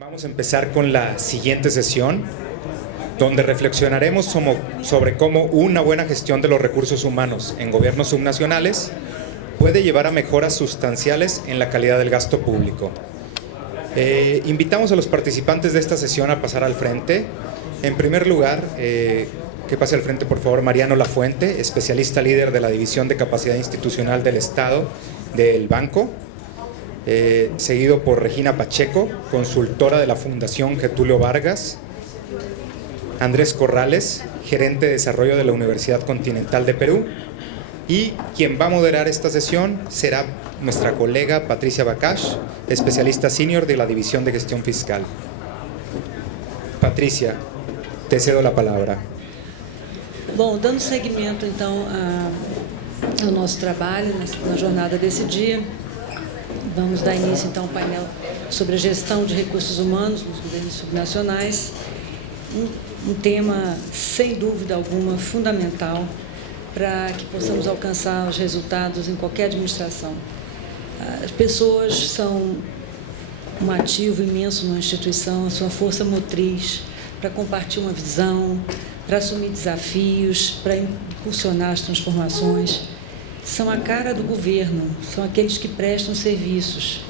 Vamos a empezar con la siguiente sesión, donde reflexionaremos sobre cómo una buena gestión de los recursos humanos en gobiernos subnacionales puede llevar a mejoras sustanciales en la calidad del gasto público. Invitamos a los participantes de esta sesión a pasar al frente. En primer lugar, que pase al frente, por favor, Mariano Lafuente, especialista líder de la División de Capacidad Institucional del Estado del Banco. Seguido por Regina Pacheco, consultora de la Fundación Getulio Vargas. Andrés Corrales, gerente de desarrollo de la Universidad Continental de Perú. Y quien va a moderar esta sesión será nuestra colega Patricia Bakash, especialista senior de la División de Gestión Fiscal. Patricia, te cedo la palabra. Bom, dando seguimento então ao nosso trabalho na jornada desse dia, vamos dar início então ao painel sobre a gestão de recursos humanos nos governos subnacionais, um tema sem dúvida alguma fundamental para que possamos alcançar os resultados em qualquer administração. As pessoas são um ativo imenso numa instituição, a sua força motriz para compartilhar uma visão, para assumir desafios, para impulsionar as transformações. São a cara do governo, são aqueles que prestam serviços.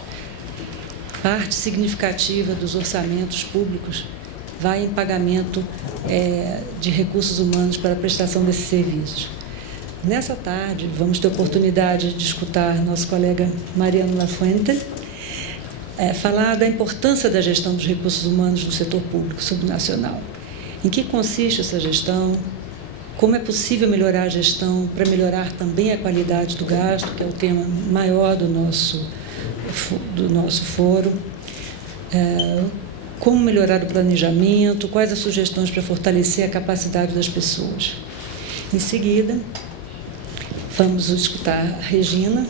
Parte significativa dos orçamentos públicos vai em pagamento de recursos humanos para a prestação desses serviços. Nessa tarde, vamos ter a oportunidade de escutar nosso colega Mariano Lafuente falar da importância da gestão dos recursos humanos no setor público subnacional. Em que consiste essa gestão? Como é possível melhorar a gestão para melhorar também a qualidade do gasto, que é o tema maior do nosso fórum. Como melhorar o planejamento, quais as sugestões para fortalecer a capacidade das pessoas. Em seguida, vamos escutar a Regina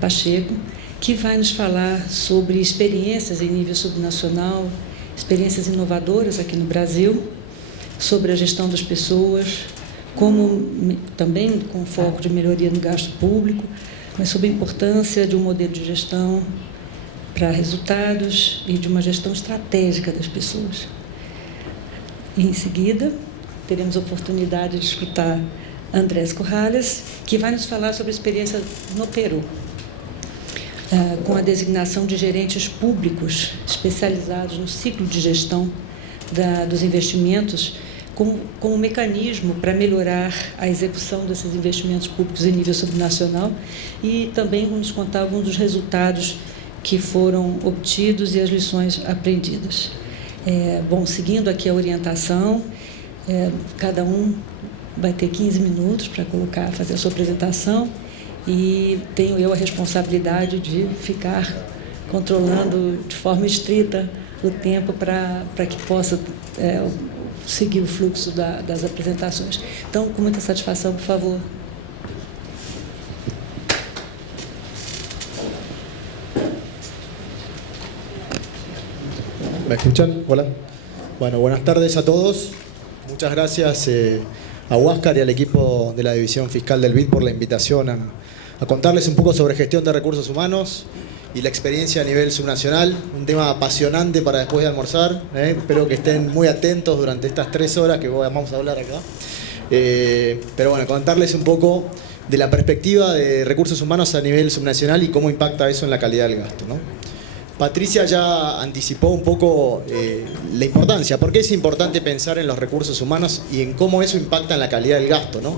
Pacheco, que vai nos falar sobre experiências em nível subnacional, experiências inovadoras aqui no Brasil, sobre a gestão das pessoas, como também com foco de melhoria no gasto público, mas sobre a importância de um modelo de gestão para resultados e de uma gestão estratégica das pessoas. E, em seguida, teremos a oportunidade de escutar Andrés Corrales, que vai nos falar sobre a experiência no Peru, com a designação de gerentes públicos especializados no ciclo de gestão dos investimentos, como um mecanismo para melhorar a execução desses investimentos públicos em nível subnacional e também vamos contar alguns dos resultados que foram obtidos e as lições aprendidas. Bom, seguindo aqui a orientação, cada um vai ter 15 minutos para fazer a sua apresentação e tenho eu a responsabilidade de ficar controlando de forma estrita o tempo para que possa seguir o fluxo das apresentações. Então, com muita satisfação, por favor. ¿Me escuchan? Hola. Bueno, buenas tardes a todos. Muchas gracias a Huáscar y al equipo de la División Fiscal del BID por la invitación a contarles un poco sobre gestión de recursos humanos y la experiencia a nivel subnacional, un tema apasionante para después de almorzar. Espero que estén muy atentos durante estas 3 horas que vamos a hablar acá. Pero bueno, contarles un poco de la perspectiva de recursos humanos a nivel subnacional y cómo impacta eso en la calidad del gasto, ¿no? Patricia ya anticipó un poco la importancia. ¿Por qué es importante pensar en los recursos humanos y en cómo eso impacta en la calidad del gasto, ¿no?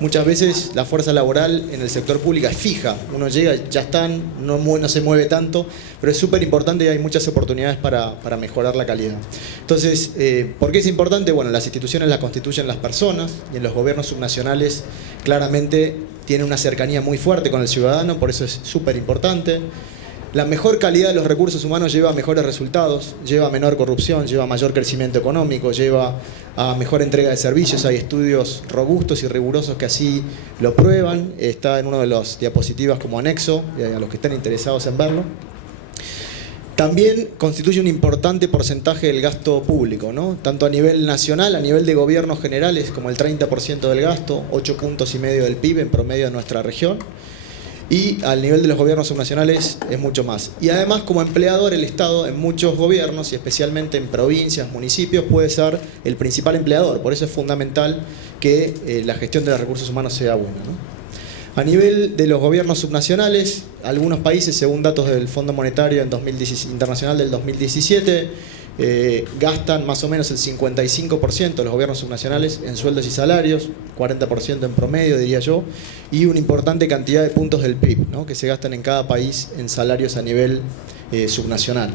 Muchas veces la fuerza laboral en el sector público es fija. Uno llega, ya están, no se mueve tanto, pero es súper importante y hay muchas oportunidades para mejorar la calidad. Entonces, ¿por qué es importante? Bueno, las instituciones las constituyen las personas y en los gobiernos subnacionales claramente tienen una cercanía muy fuerte con el ciudadano, por eso es súper importante. La mejor calidad de los recursos humanos lleva a mejores resultados, lleva a menor corrupción, lleva a mayor crecimiento económico, lleva a mejor entrega de servicios. Hay estudios robustos y rigurosos que así lo prueban. Está en una de las diapositivas como anexo, a los que estén interesados en verlo. También constituye un importante porcentaje del gasto público, ¿no? Tanto a nivel nacional, a nivel de gobiernos generales, como el 30% del gasto, 8,5 puntos del PIB en promedio de nuestra región. y al nivel de los gobiernos subnacionales es mucho más. Y además, como empleador, el Estado en muchos gobiernos, y especialmente en provincias, municipios, puede ser el principal empleador. Por eso es fundamental que la gestión de los recursos humanos sea buena, ¿no? A nivel de los gobiernos subnacionales, algunos países, según datos del Fondo Monetario Internacional del 2017, gastan más o menos el 55% de los gobiernos subnacionales en sueldos y salarios, 40% en promedio, diría yo, y una importante cantidad de puntos del PIB, ¿no?, que se gastan en cada país en salarios a nivel subnacional.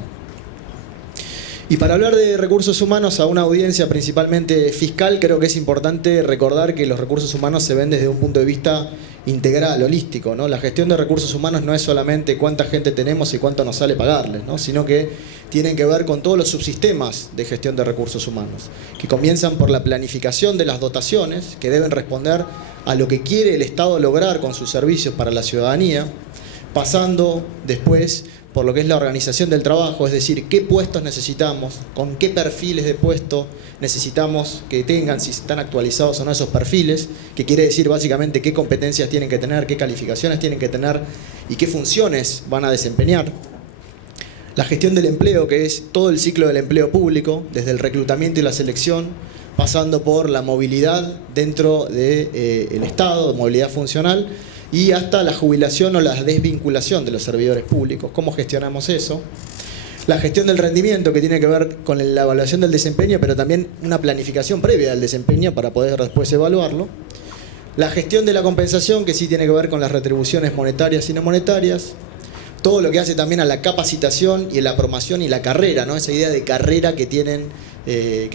Y para hablar de recursos humanos a una audiencia principalmente fiscal, creo que es importante recordar que los recursos humanos se ven desde un punto de vista integral, holístico, ¿no? La gestión de recursos humanos no es solamente cuánta gente tenemos y cuánto nos sale pagarles, ¿no?, sino que tienen que ver con todos los subsistemas de gestión de recursos humanos, que comienzan por la planificación de las dotaciones, que deben responder a lo que quiere el Estado lograr con sus servicios para la ciudadanía, pasando después por lo que es la organización del trabajo, es decir, qué puestos necesitamos, con qué perfiles de puesto necesitamos que tengan, si están actualizados o no esos perfiles, que quiere decir básicamente qué competencias tienen que tener, qué calificaciones tienen que tener y qué funciones van a desempeñar. La gestión del empleo, que es todo el ciclo del empleo público, desde el reclutamiento y la selección, pasando por la movilidad dentro del Estado, movilidad funcional, y hasta la jubilación o la desvinculación de los servidores públicos. ¿Cómo gestionamos eso? La gestión del rendimiento, que tiene que ver con la evaluación del desempeño, pero también una planificación previa del desempeño para poder después evaluarlo. La gestión de la compensación, que sí tiene que ver con las retribuciones monetarias y no monetarias. Todo lo que hace también a la capacitación y la promoción y la carrera, ¿no? Esa idea de carrera que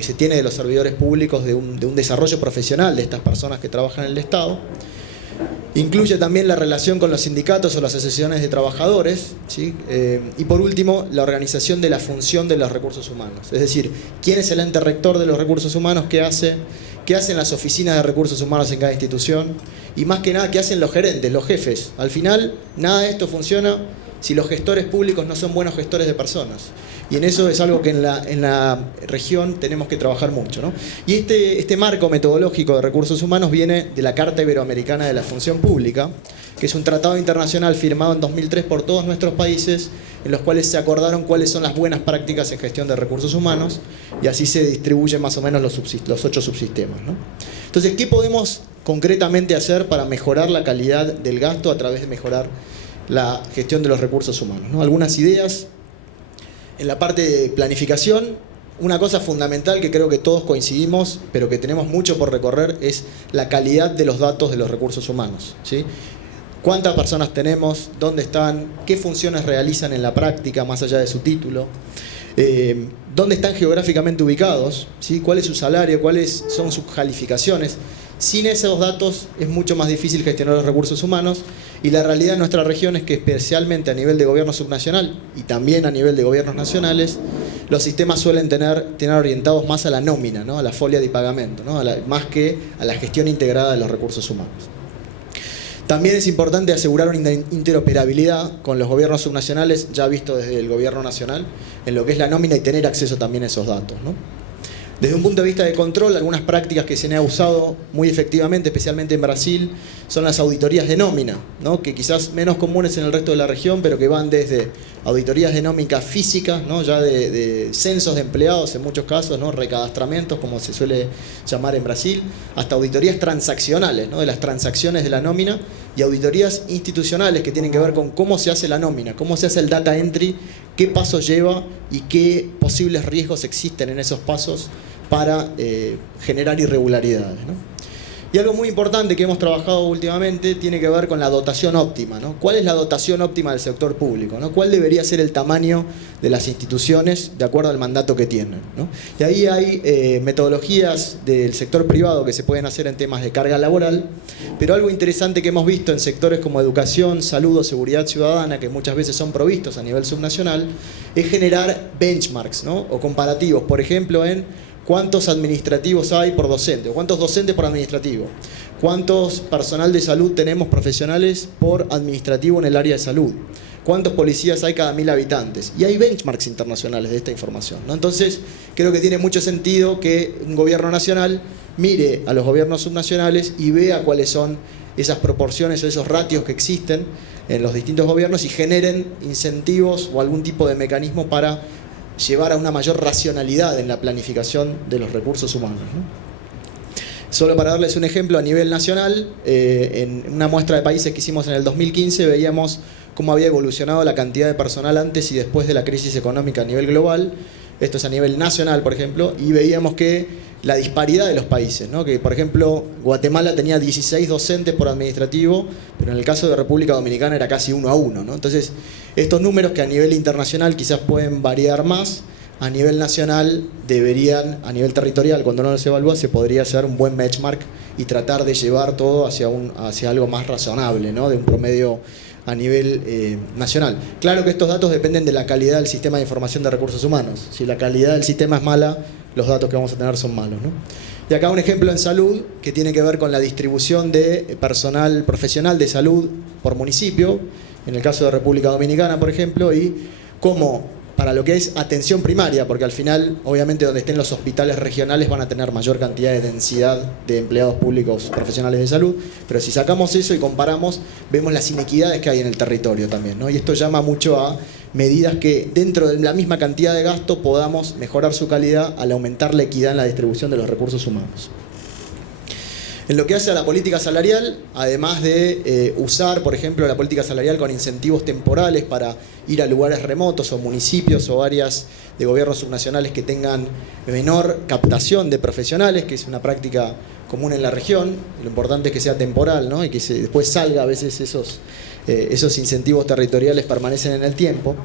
se tiene de los servidores públicos, de un desarrollo profesional de estas personas que trabajan en el Estado. Incluye también la relación con los sindicatos o las asociaciones de trabajadores, ¿sí? Y por último, la organización de la función de los recursos humanos. Es decir, quién es el ente rector de los recursos humanos, qué hacen las oficinas de recursos humanos en cada institución, y más que nada, qué hacen los gerentes, los jefes. Al final, nada de esto funciona si los gestores públicos no son buenos gestores de personas. Y en eso es algo que en la región tenemos que trabajar mucho, ¿no? Y este marco metodológico de recursos humanos viene de la Carta Iberoamericana de la Función Pública, que es un tratado internacional firmado en 2003 por todos nuestros países, en los cuales se acordaron cuáles son las buenas prácticas en gestión de recursos humanos, y así se distribuyen más o menos los 8 subsistemas, ¿no? Entonces, ¿qué podemos concretamente hacer para mejorar la calidad del gasto a través de mejorar la gestión de los recursos humanos, ¿no? Algunas ideas. En la parte de planificación, una cosa fundamental que creo que todos coincidimos, pero que tenemos mucho por recorrer, es la calidad de los datos de los recursos humanos, ¿sí? ¿Cuántas personas tenemos? ¿Dónde están? ¿Qué funciones realizan en la práctica, más allá de su título? ¿Dónde están geográficamente ubicados? ¿Sí? ¿Cuál es su salario? ¿Cuáles son sus calificaciones? Sin esos datos es mucho más difícil gestionar los recursos humanos, y la realidad en nuestra región es que, especialmente a nivel de gobierno subnacional y también a nivel de gobiernos nacionales, los sistemas suelen tener orientados más a la nómina, ¿no?, a la folia de pagamento, ¿no?, más que a la gestión integrada de los recursos humanos. También es importante asegurar una interoperabilidad con los gobiernos subnacionales, ya visto desde el gobierno nacional, en lo que es la nómina, y tener acceso también a esos datos, ¿no? Desde un punto de vista de control, algunas prácticas que se han usado muy efectivamente, especialmente en Brasil, son las auditorías de nómina, ¿no?, que quizás menos comunes en el resto de la región, pero que van desde auditorías de nómina físicas, ¿no?, ya de censos de empleados en muchos casos, ¿no?, recadastramientos, como se suele llamar en Brasil, hasta auditorías transaccionales, ¿no?, de las transacciones de la nómina, y auditorías institucionales que tienen que ver con cómo se hace la nómina, cómo se hace el data entry, qué pasos lleva y qué posibles riesgos existen en esos pasos para generar irregularidades, ¿no? Y algo muy importante que hemos trabajado últimamente tiene que ver con la dotación óptima, ¿no? ¿Cuál es la dotación óptima del sector público, ¿no? ¿Cuál debería ser el tamaño de las instituciones de acuerdo al mandato que tienen, ¿no? Y ahí hay metodologías del sector privado que se pueden hacer en temas de carga laboral, pero algo interesante que hemos visto en sectores como educación, salud o seguridad ciudadana, que muchas veces son provistos a nivel subnacional, es generar benchmarks, ¿no?, o comparativos, por ejemplo, en cuántos administrativos hay por docente, o cuántos docentes por administrativo, cuántos personal de salud tenemos profesionales por administrativo en el área de salud, cuántos policías hay cada 1000 habitantes. Y hay benchmarks internacionales de esta información, ¿no? Entonces, creo que tiene mucho sentido que un gobierno nacional mire a los gobiernos subnacionales y vea cuáles son esas proporciones, esos ratios que existen en los distintos gobiernos y generen incentivos o algún tipo de mecanismo para llevar a una mayor racionalidad en la planificación de los recursos humanos, ¿no? Solo para darles un ejemplo, a nivel nacional, en una muestra de países que hicimos en el 2015, veíamos cómo había evolucionado la cantidad de personal antes y después de la crisis económica a nivel global. Esto es a nivel nacional, por ejemplo, y veíamos que la disparidad de los países, ¿no? Que, por ejemplo, Guatemala tenía 16 docentes por administrativo, pero en el caso de República Dominicana era casi 1 a 1, ¿no? Entonces, estos números que a nivel internacional quizás pueden variar más, a nivel nacional deberían, a nivel territorial, cuando no los evalúa, se podría hacer un buen benchmark y tratar de llevar todo hacia algo más razonable, ¿no? De un promedio a nivel nacional. Claro que estos datos dependen de la calidad del sistema de información de recursos humanos. Si la calidad del sistema es mala, los datos que vamos a tener son malos, ¿no? Y acá un ejemplo en salud que tiene que ver con la distribución de personal profesional de salud por municipio, en el caso de República Dominicana, por ejemplo, y cómo para lo que es atención primaria, porque al final, obviamente, donde estén los hospitales regionales van a tener mayor cantidad de densidad de empleados públicos profesionales de salud, pero si sacamos eso y comparamos, vemos las inequidades que hay en el territorio también, ¿no? Y esto llama mucho a medidas que dentro de la misma cantidad de gasto podamos mejorar su calidad al aumentar la equidad en la distribución de los recursos humanos. En lo que hace a la política salarial, además de usar, por ejemplo, la política salarial con incentivos temporales para ir a lugares remotos o municipios o áreas de gobiernos subnacionales que tengan menor captación de profesionales, que es una práctica común en la región, lo importante es que sea temporal, ¿no? Y que después salga a veces esos incentivos territoriales permanecen en el tiempo.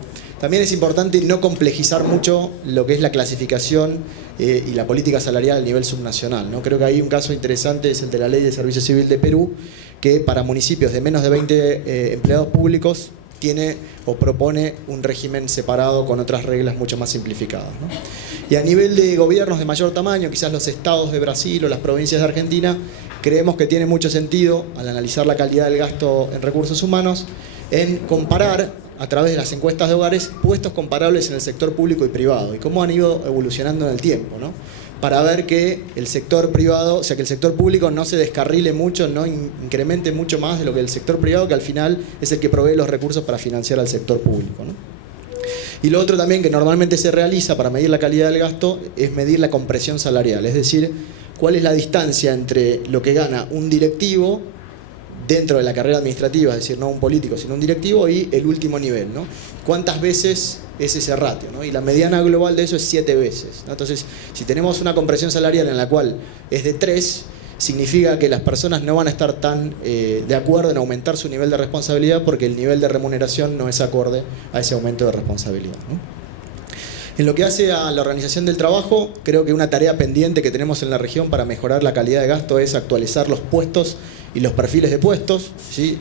También es importante no complejizar mucho lo que es la clasificación y la política salarial a nivel subnacional, ¿no? Creo que hay un caso interesante, es el de la Ley de Servicio Civil de Perú, que para municipios de menos de 20 empleados públicos tiene o propone un régimen separado con otras reglas mucho más simplificadas, ¿no? Y a nivel de gobiernos de mayor tamaño, quizás los estados de Brasil o las provincias de Argentina, creemos que tiene mucho sentido, al analizar la calidad del gasto en recursos humanos, en comparar a través de las encuestas de hogares puestos comparables en el sector público y privado y cómo han ido evolucionando en el tiempo, ¿no? Para ver que el sector privado, o sea, que el sector público no se descarrile mucho, no incremente mucho más de lo que el sector privado, que al final es el que provee los recursos para financiar al sector público, ¿no? Y lo otro también que normalmente se realiza para medir la calidad del gasto es medir la compresión salarial, es decir, cuál es la distancia entre lo que gana un directivo dentro de la carrera administrativa, es decir, no un político, sino un directivo, y el último nivel, ¿no? ¿Cuántas veces es ese ratio, ¿no? Y la mediana global de eso es 7 veces, ¿no? Entonces, si tenemos una compresión salarial en la cual es de 3, significa que las personas no van a estar tan de acuerdo en aumentar su nivel de responsabilidad porque el nivel de remuneración no es acorde a ese aumento de responsabilidad, ¿no? En lo que hace a la organización del trabajo, creo que una tarea pendiente que tenemos en la región para mejorar la calidad de gasto es actualizar los puestos y los perfiles de puestos, ¿sí?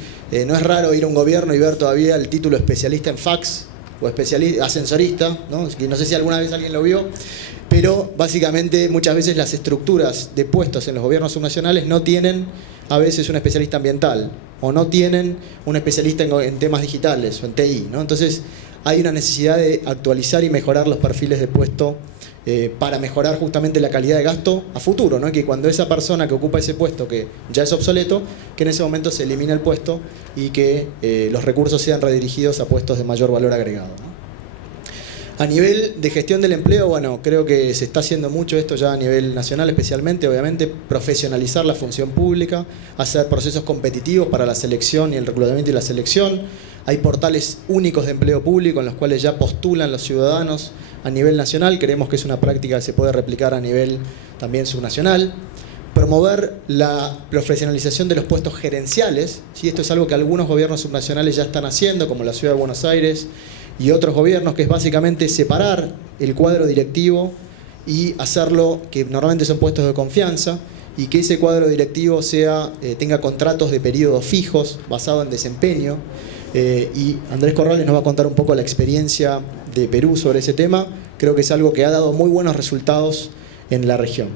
No es raro ir a un gobierno y ver todavía el título especialista en fax o especialista ascensorista, ¿no? No sé si alguna vez alguien lo vio, pero básicamente muchas veces las estructuras de puestos en los gobiernos subnacionales no tienen a veces un especialista ambiental o no tienen un especialista en temas digitales o en TI, ¿no? Entonces hay una necesidad de actualizar y mejorar los perfiles de puesto para mejorar justamente la calidad de gasto a futuro, ¿no? Que cuando esa persona que ocupa ese puesto que ya es obsoleto, que en ese momento se elimine el puesto y que los recursos sean redirigidos a puestos de mayor valor agregado, ¿no? A nivel de gestión del empleo, bueno, creo que se está haciendo mucho esto ya a nivel nacional, especialmente, obviamente, profesionalizar la función pública, hacer procesos competitivos para la selección y el reclutamiento y la selección. Hay portales únicos de empleo público en los cuales ya postulan los ciudadanos a nivel nacional. Creemos que es una práctica que se puede replicar a nivel también subnacional. Promover la profesionalización de los puestos gerenciales, ¿sí? Esto es algo que algunos gobiernos subnacionales ya están haciendo, como la Ciudad de Buenos Aires y otros gobiernos, que es básicamente separar el cuadro directivo y hacerlo, que normalmente son puestos de confianza, y que ese cuadro directivo tenga contratos de periodos fijos basados en desempeño. Y Andrés Corrales nos va a contar un poco la experiencia de Perú sobre ese tema. Creo que es algo que ha dado muy buenos resultados en la región.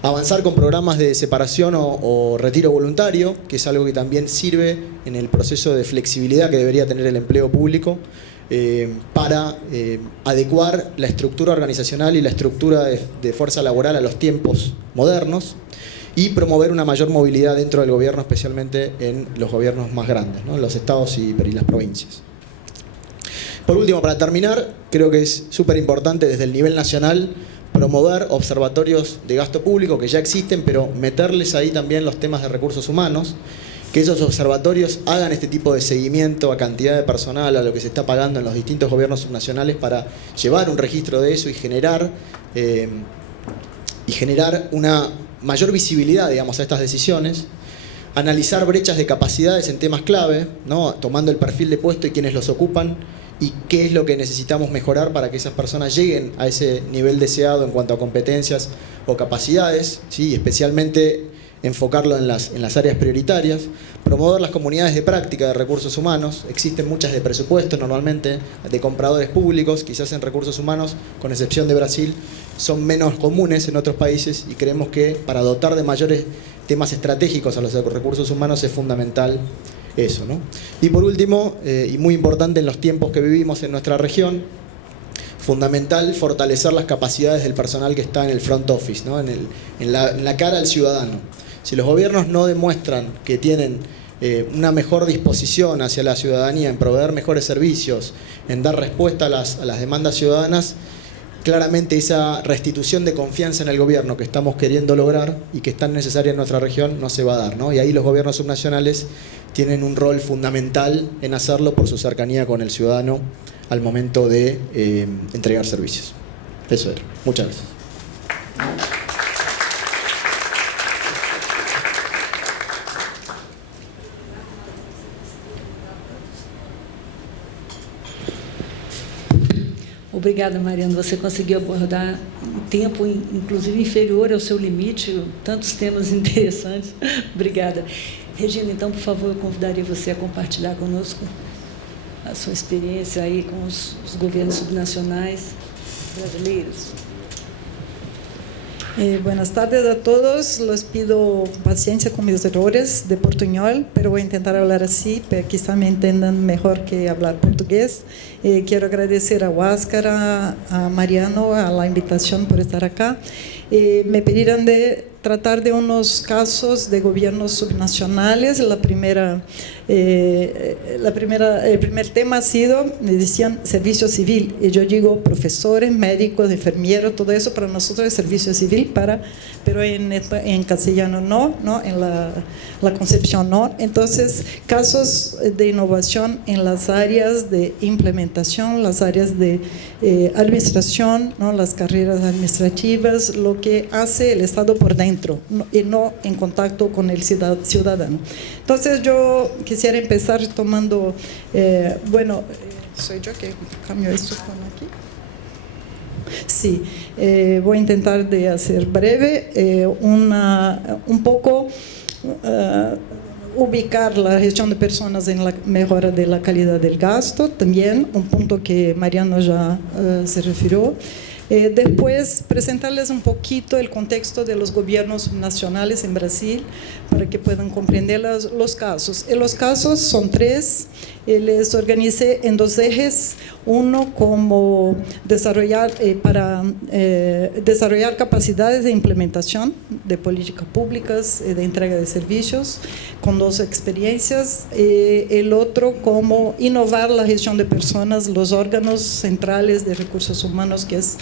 Avanzar con programas de separación o retiro voluntario, que es algo que también sirve en el proceso de flexibilidad que debería tener el empleo público. para adecuar la estructura organizacional y la estructura de fuerza laboral a los tiempos modernos y promover una mayor movilidad dentro del gobierno, especialmente en los gobiernos más grandes, ¿no? Los estados y las provincias. Por último, para terminar, creo que es súper importante desde el nivel nacional promover observatorios de gasto público que ya existen, pero meterles ahí también los temas de recursos humanos, que esos observatorios hagan este tipo de seguimiento a cantidad de personal, a lo que se está pagando en los distintos gobiernos subnacionales para llevar un registro de eso y generar una mayor visibilidad, digamos, a estas decisiones. Analizar brechas de capacidades en temas clave, ¿no? Tomando el perfil de puesto y quienes los ocupan y qué es lo que necesitamos mejorar para que esas personas lleguen a ese nivel deseado en cuanto a competencias o capacidades, ¿sí? Especialmente enfocarlo en las áreas prioritarias. Promover las comunidades de práctica de recursos humanos. Existen muchas de presupuesto normalmente, de compradores públicos, quizás en recursos humanos, con excepción de Brasil, son menos comunes en otros países y creemos que para dotar de mayores temas estratégicos a los recursos humanos es fundamental eso, ¿no? Y por último, y muy importante en los tiempos que vivimos en nuestra región, fundamental fortalecer las capacidades del personal que está en el front office, ¿no? en la cara al ciudadano. Si los gobiernos no demuestran que tienen una mejor disposición hacia la ciudadanía, en proveer mejores servicios, en dar respuesta a las demandas ciudadanas, claramente esa restitución de confianza en el gobierno que estamos queriendo lograr y que es tan necesaria en nuestra región no se va a dar, ¿no? Y ahí los gobiernos subnacionales tienen un rol fundamental en hacerlo por su cercanía con el ciudadano al momento de entregar servicios. Eso era. Muchas gracias. Obrigada, Mariano. Você conseguiu abordar em tempo, inclusive, inferior ao seu limite, tantos temas interessantes. Obrigada. Regina, então, por favor, eu convidaria você a compartilhar conosco a sua experiência aí com os governos subnacionais brasileiros. Buenas tardes a todos. Les pido paciencia con mis errores de portuñol, pero voy a intentar hablar así, para que quizá me entiendan mejor que hablar portugués. Quiero agradecer a Huáscar, a Mariano, a la invitación por estar acá. Me pidieron de tratar de unos casos de gobiernos subnacionales. El primer tema ha sido, me decían, servicio civil. Y yo digo profesores, médicos, enfermeros, todo eso para nosotros es servicio civil, pero en castellano no, en la concepción no. Entonces, casos de innovación en las áreas de implementación, las áreas de administración, ¿no? Las carreras administrativas, lo que hace el Estado por dentro y no en contacto con el ciudadano. Entonces yo quisiera empezar tomando, soy yo que cambio esto con aquí. Sí, voy a intentar de hacer breve, un poco ubicar la gestión de personas en la mejora de la calidad del gasto, también un punto que Mariano ya se refirió. Después presentarles un poquito el contexto de los gobiernos nacionales en Brasil para que puedan comprender los casos. Los casos son tres, les organicé en dos ejes. Uno como desarrollar capacidades de implementación de políticas públicas, de entrega de servicios, con dos experiencias. El otro como innovar la gestión de personas, los órganos centrales de recursos humanos, que es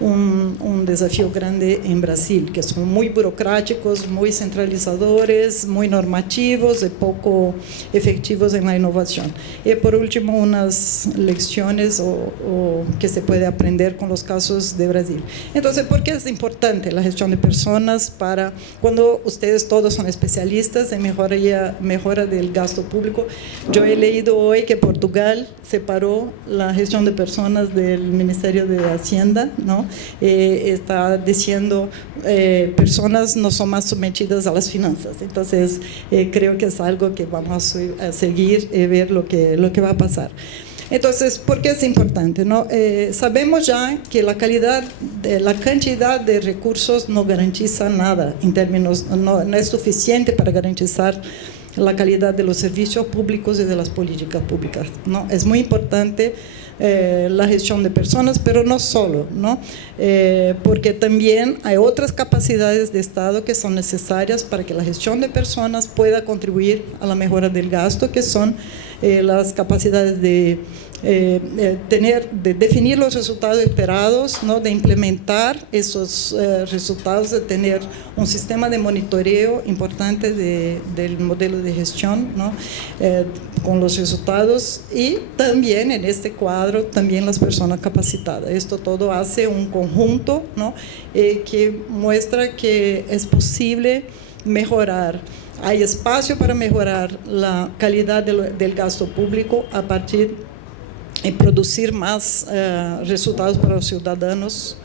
un desafío grande en Brasil, que son muy burocráticos, muy centralizadores, muy normativos y poco efectivos en la innovación. Y por último, unas lecciones o que se puede aprender con los casos de Brasil. Entonces, ¿por qué es importante la gestión de personas para cuando ustedes todos son especialistas en mejora del gasto público? Yo he leído hoy que Portugal separó la gestión de personas del Ministerio de Hacienda, ¿no? Está diciendo personas no son más sometidas a las finanzas. Entonces, creo que es algo que vamos a seguir y ver lo que va a pasar. Entonces, ¿por qué es importante, no? Sabemos ya que la cantidad de recursos no garantiza nada en términos, no es suficiente para garantizar la calidad de los servicios públicos y de las políticas públicas, ¿no? Es muy importante la gestión de personas, pero no solo, ¿no? Porque también hay otras capacidades de Estado que son necesarias para que la gestión de personas pueda contribuir a la mejora del gasto, que son las capacidades de definir los resultados esperados, ¿no? De implementar esos resultados, de tener un sistema de monitoreo importante del modelo de gestión, ¿no? Con los resultados, y también en este cuadro también las personas capacitadas. Esto todo hace un conjunto, ¿no? Que muestra que es posible mejorar. Hay espacio para mejorar la calidad del gasto público a partir de producir más resultados para los ciudadanos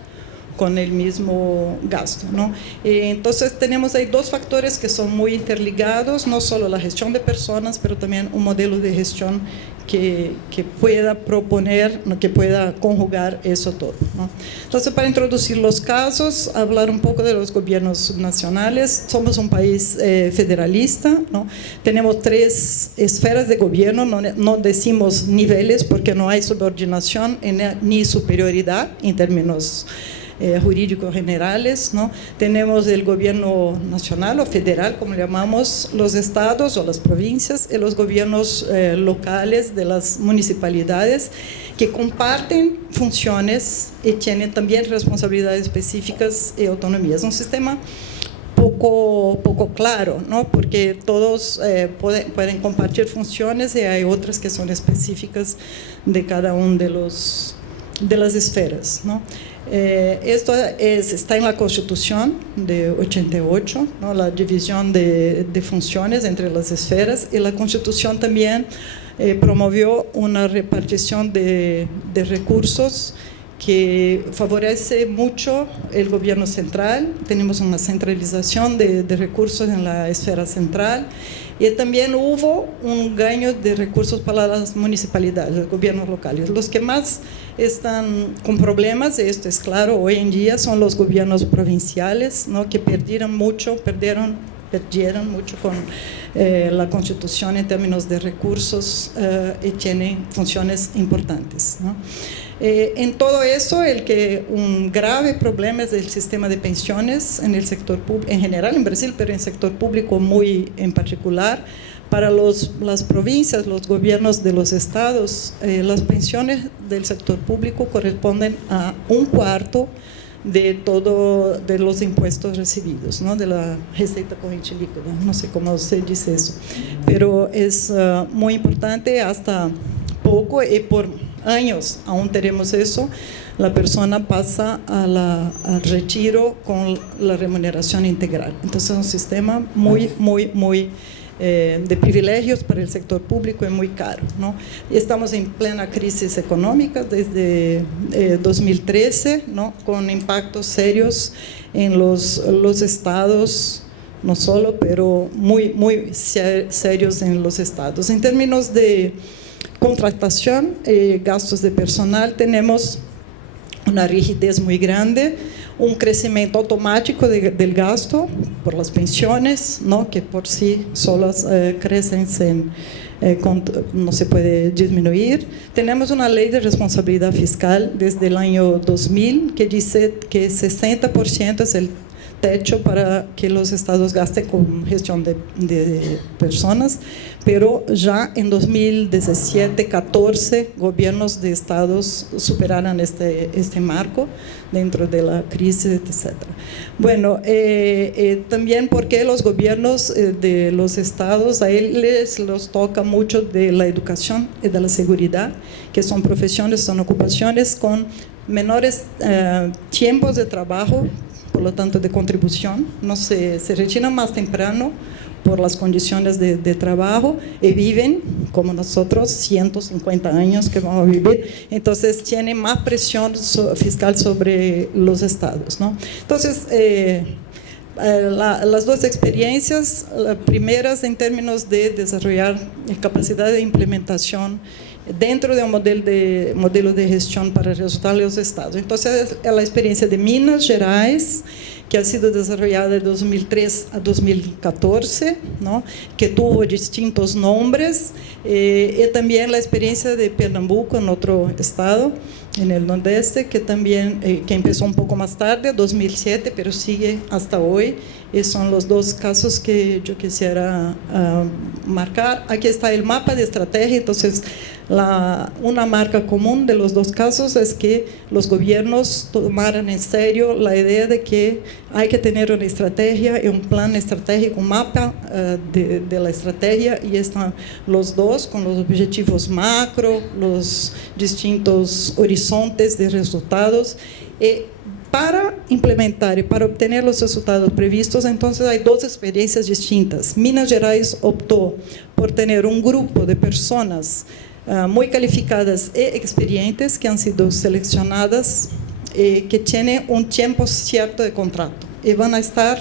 con el mismo gasto, ¿no? Entonces tenemos ahí dos factores que son muy interligados, no solo la gestión de personas, pero también un modelo de gestión que pueda proponer, que pueda conjugar eso todo, ¿no? Entonces, para introducir los casos, hablar un poco de los gobiernos subnacionales. Somos un país federalista, ¿no? Tenemos 3 esferas de gobierno, no decimos niveles porque no hay subordinación ni superioridad en términos jurídicos generales, ¿no? Tenemos el gobierno nacional o federal, como le llamamos, los estados o las provincias, y los gobiernos locales de las municipalidades, que comparten funciones y tienen también responsabilidades específicas y autonomía. Es un sistema poco claro, ¿no? Porque todos pueden compartir funciones y hay otras que son específicas de cada uno de las esferas, ¿no? Esto está en la Constitución de 88, ¿no? La división de funciones entre las esferas, y la Constitución también promovió una repartición de recursos que favorece mucho el gobierno central. Tenemos una centralización de recursos en la esfera central, y también hubo un gaño de recursos para las municipalidades, los gobiernos locales. Los que más están con problemas, esto es claro, hoy en día son los gobiernos provinciales, ¿no? Que perdieron mucho con la Constitución en términos de recursos, y tienen funciones importantes, ¿no? En todo eso, un grave problema es el sistema de pensiones en el sector público, en general en Brasil, pero en el sector público muy en particular. Para las provincias, los gobiernos de los estados, las pensiones del sector público corresponden a 1/4 de los impuestos recibidos, ¿no? De la receita corriente líquida, no sé cómo se dice eso, pero es muy importante. Hasta poco, y por años aún tenemos eso, la persona pasa al retiro con la remuneración integral. Entonces es un sistema muy de privilegios para el sector público, y muy caro, ¿no? Y estamos en plena crisis económica desde 2013, ¿no? Con impactos serios en los estados, no solo, pero muy serios en los estados. En términos de contratación, gastos de personal, tenemos una rigidez muy grande, un crecimiento automático del gasto por las pensiones, ¿no? Que por sí solas crecen no se puede disminuir. Tenemos una ley de responsabilidad fiscal desde el año 2000 que dice que 60% es el techo para que los estados gasten con gestión de personas, pero ya en 2017, 14 gobiernos de estados superaron este marco dentro de la crisis, etc. Bueno, también porque los gobiernos de los estados, a ellos les toca mucho de la educación y de la seguridad, que son profesiones, son ocupaciones con menores tiempos de trabajo, por lo tanto de contribución, no se retiran más temprano por las condiciones de trabajo, y viven como nosotros 150 años que vamos a vivir, entonces tiene más presión fiscal sobre los estados, ¿no? Entonces las dos experiencias, las primeras en términos de desarrollar capacidad de implementación dentro de un modelo de gestión para resultar los estados. Entonces, la experiencia de Minas Gerais, que ha sido desarrollada de 2003 a 2014, ¿no? Que tuvo distintos nombres, y también la experiencia de Pernambuco en otro estado, en el nordeste, que también que empezó un poco más tarde, 2007, pero sigue hasta hoy. Y son los dos casos que yo quisiera marcar. Aquí está el mapa de estrategia. Entonces, una marca común de los dos casos es que los gobiernos tomaran en serio la idea de que hay que tener una estrategia y un plan estratégico, un mapa de la estrategia, y están los dos con los objetivos macro, los distintos horizontes de resultados. Para implementar y para obtener los resultados previstos, entonces hay dos experiencias distintas. Minas Gerais optó por tener un grupo de personas muy calificadas y experientes que han sido seleccionadas, que tienen un tiempo cierto de contrato y van a estar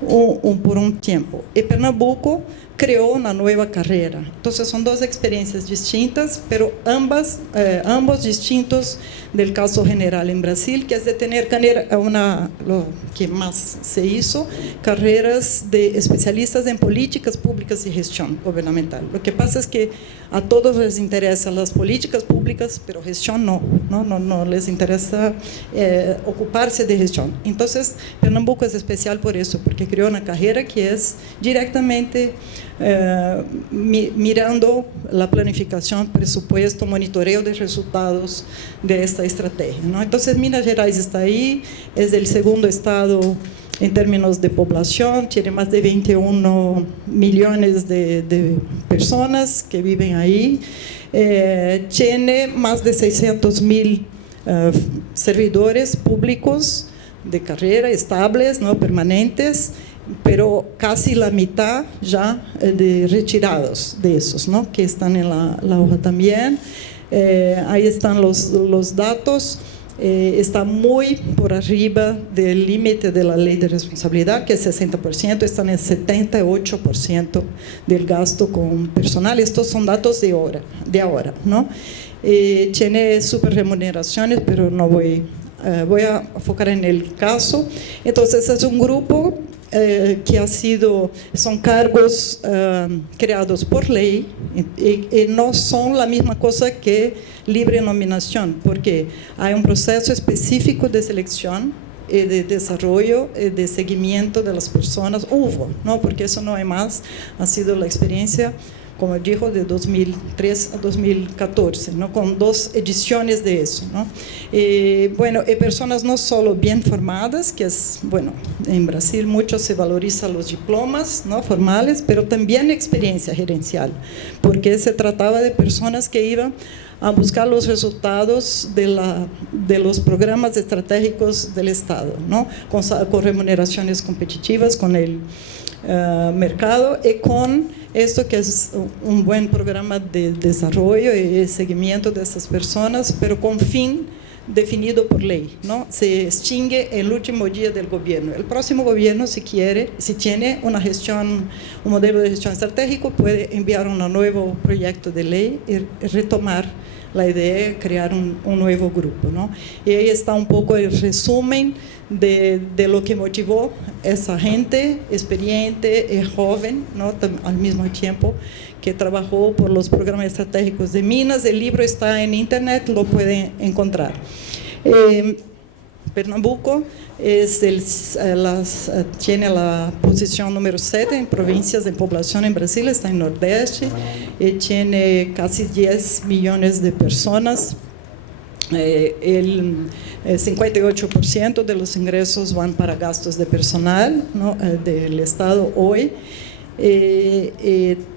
por un tiempo. Y Pernambuco creó una nueva carrera. Entonces son dos experiencias distintas, pero ambos distintos del caso general en Brasil, que es de tener lo que más se hizo, carreras de especialistas en políticas públicas y gestión gubernamental. Lo que pasa es que a todos les interesan las políticas públicas, pero gestión no les interesa ocuparse de gestión. Entonces, Pernambuco es especial por eso, porque creó una carrera que es directamente mirando la planificación, presupuesto, monitoreo de resultados de esta estrategia, ¿no? Entonces, Minas Gerais está ahí, es el segundo estado en términos de población, tiene más de 21 millones de personas que viven ahí, tiene más de 600,000 servidores públicos de carrera estables, ¿no? Permanentes, pero casi la mitad ya de retirados de esos, ¿no? Que están en la hoja también. Ahí están los datos. Está muy por arriba del límite de la ley de responsabilidad, que es 60%, están en 78% del gasto con personal. Estos son datos de ahora, ¿no? Tiene super remuneraciones, pero no voy a focar en el caso. Entonces, es un grupo que son cargos creados por ley y no son la misma cosa que libre nominación, porque hay un proceso específico de selección y de desarrollo y de seguimiento de las personas. ¿No? Porque eso no hay más, ha sido la experiencia, como dijo, de 2003 a 2014, ¿no? Con 2 ediciones de eso, ¿no? Personas no solo bien formadas, que es, en Brasil mucho se valorizan los diplomas, ¿no? Formales, pero también experiencia gerencial, porque se trataba de personas que iban a buscar los resultados de los programas estratégicos del Estado, ¿no? Con remuneraciones competitivas, con el mercado y con esto que es un buen programa de desarrollo y seguimiento de estas personas, pero con fin definido por ley, ¿no? Se extingue el último día del gobierno. El próximo gobierno, si tiene un modelo de gestión estratégico, puede enviar un nuevo proyecto de ley y retomar la idea de crear un nuevo grupo, ¿no? Y ahí está un poco el resumen de lo que motivó esa gente experiente y joven, ¿no? Al mismo tiempo que trabajó por los programas estratégicos de Minas. El libro está en internet, lo pueden encontrar. Pernambuco tiene la posición número 7 en provincias de población en Brasil, está en Nordeste, y tiene casi 10 millones de personas. El 58% de los ingresos van para gastos de personal, ¿no? Del Estado hoy.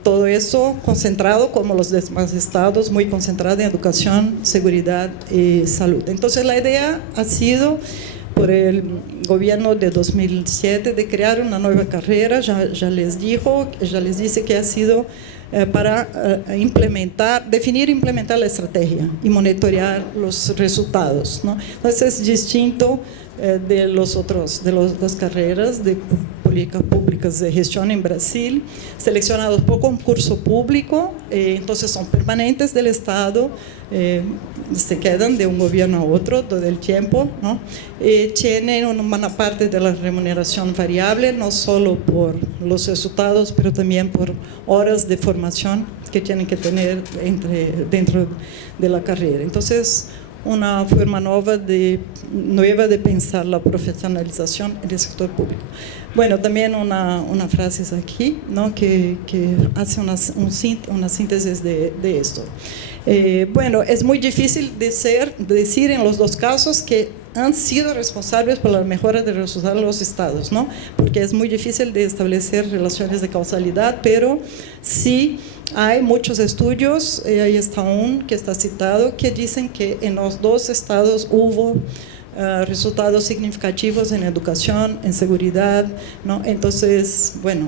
Todo eso concentrado, como los demás estados, muy concentrado en educación, seguridad y salud. Entonces, la idea ha sido, por el gobierno de 2007, de crear una nueva carrera. Ya les dice que ha sido para definir e implementar la estrategia y monitorear los resultados, ¿no? Entonces, es distinto de las carreras de políticas públicas de gestión en Brasil, seleccionados por concurso público, entonces son permanentes del Estado, se quedan de un gobierno a otro todo el tiempo, ¿no? Tienen una parte de la remuneración variable, no solo por los resultados, pero también por horas de formación que tienen que tener dentro de la carrera. Entonces, una forma nueva de pensar la profesionalización en el sector público. Bueno, también una frase aquí, ¿no? que hace una síntesis de esto. Bueno, es muy difícil decir en los dos casos que han sido responsables por la mejora de resultados de los estados, ¿no? Porque es muy difícil de establecer relaciones de causalidad, pero sí hay muchos estudios, ahí está que está citado, que dicen que en los dos estados hubo resultados significativos en educación, en seguridad, ¿no? Entonces, bueno,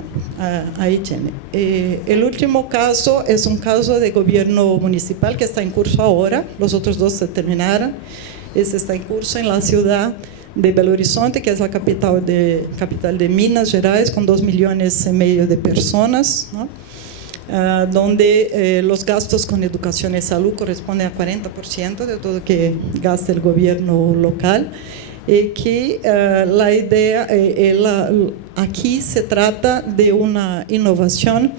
ahí tiene. El último caso es un caso de gobierno municipal que está en curso ahora, los otros dos se terminaron. Este está en curso en la ciudad de Belo Horizonte, que es la capital de Minas Gerais, con 2,5 millones de personas, ¿no? Donde los gastos con educación y salud corresponden a 40% de todo lo que gasta el gobierno local, que la idea, aquí se trata de una innovación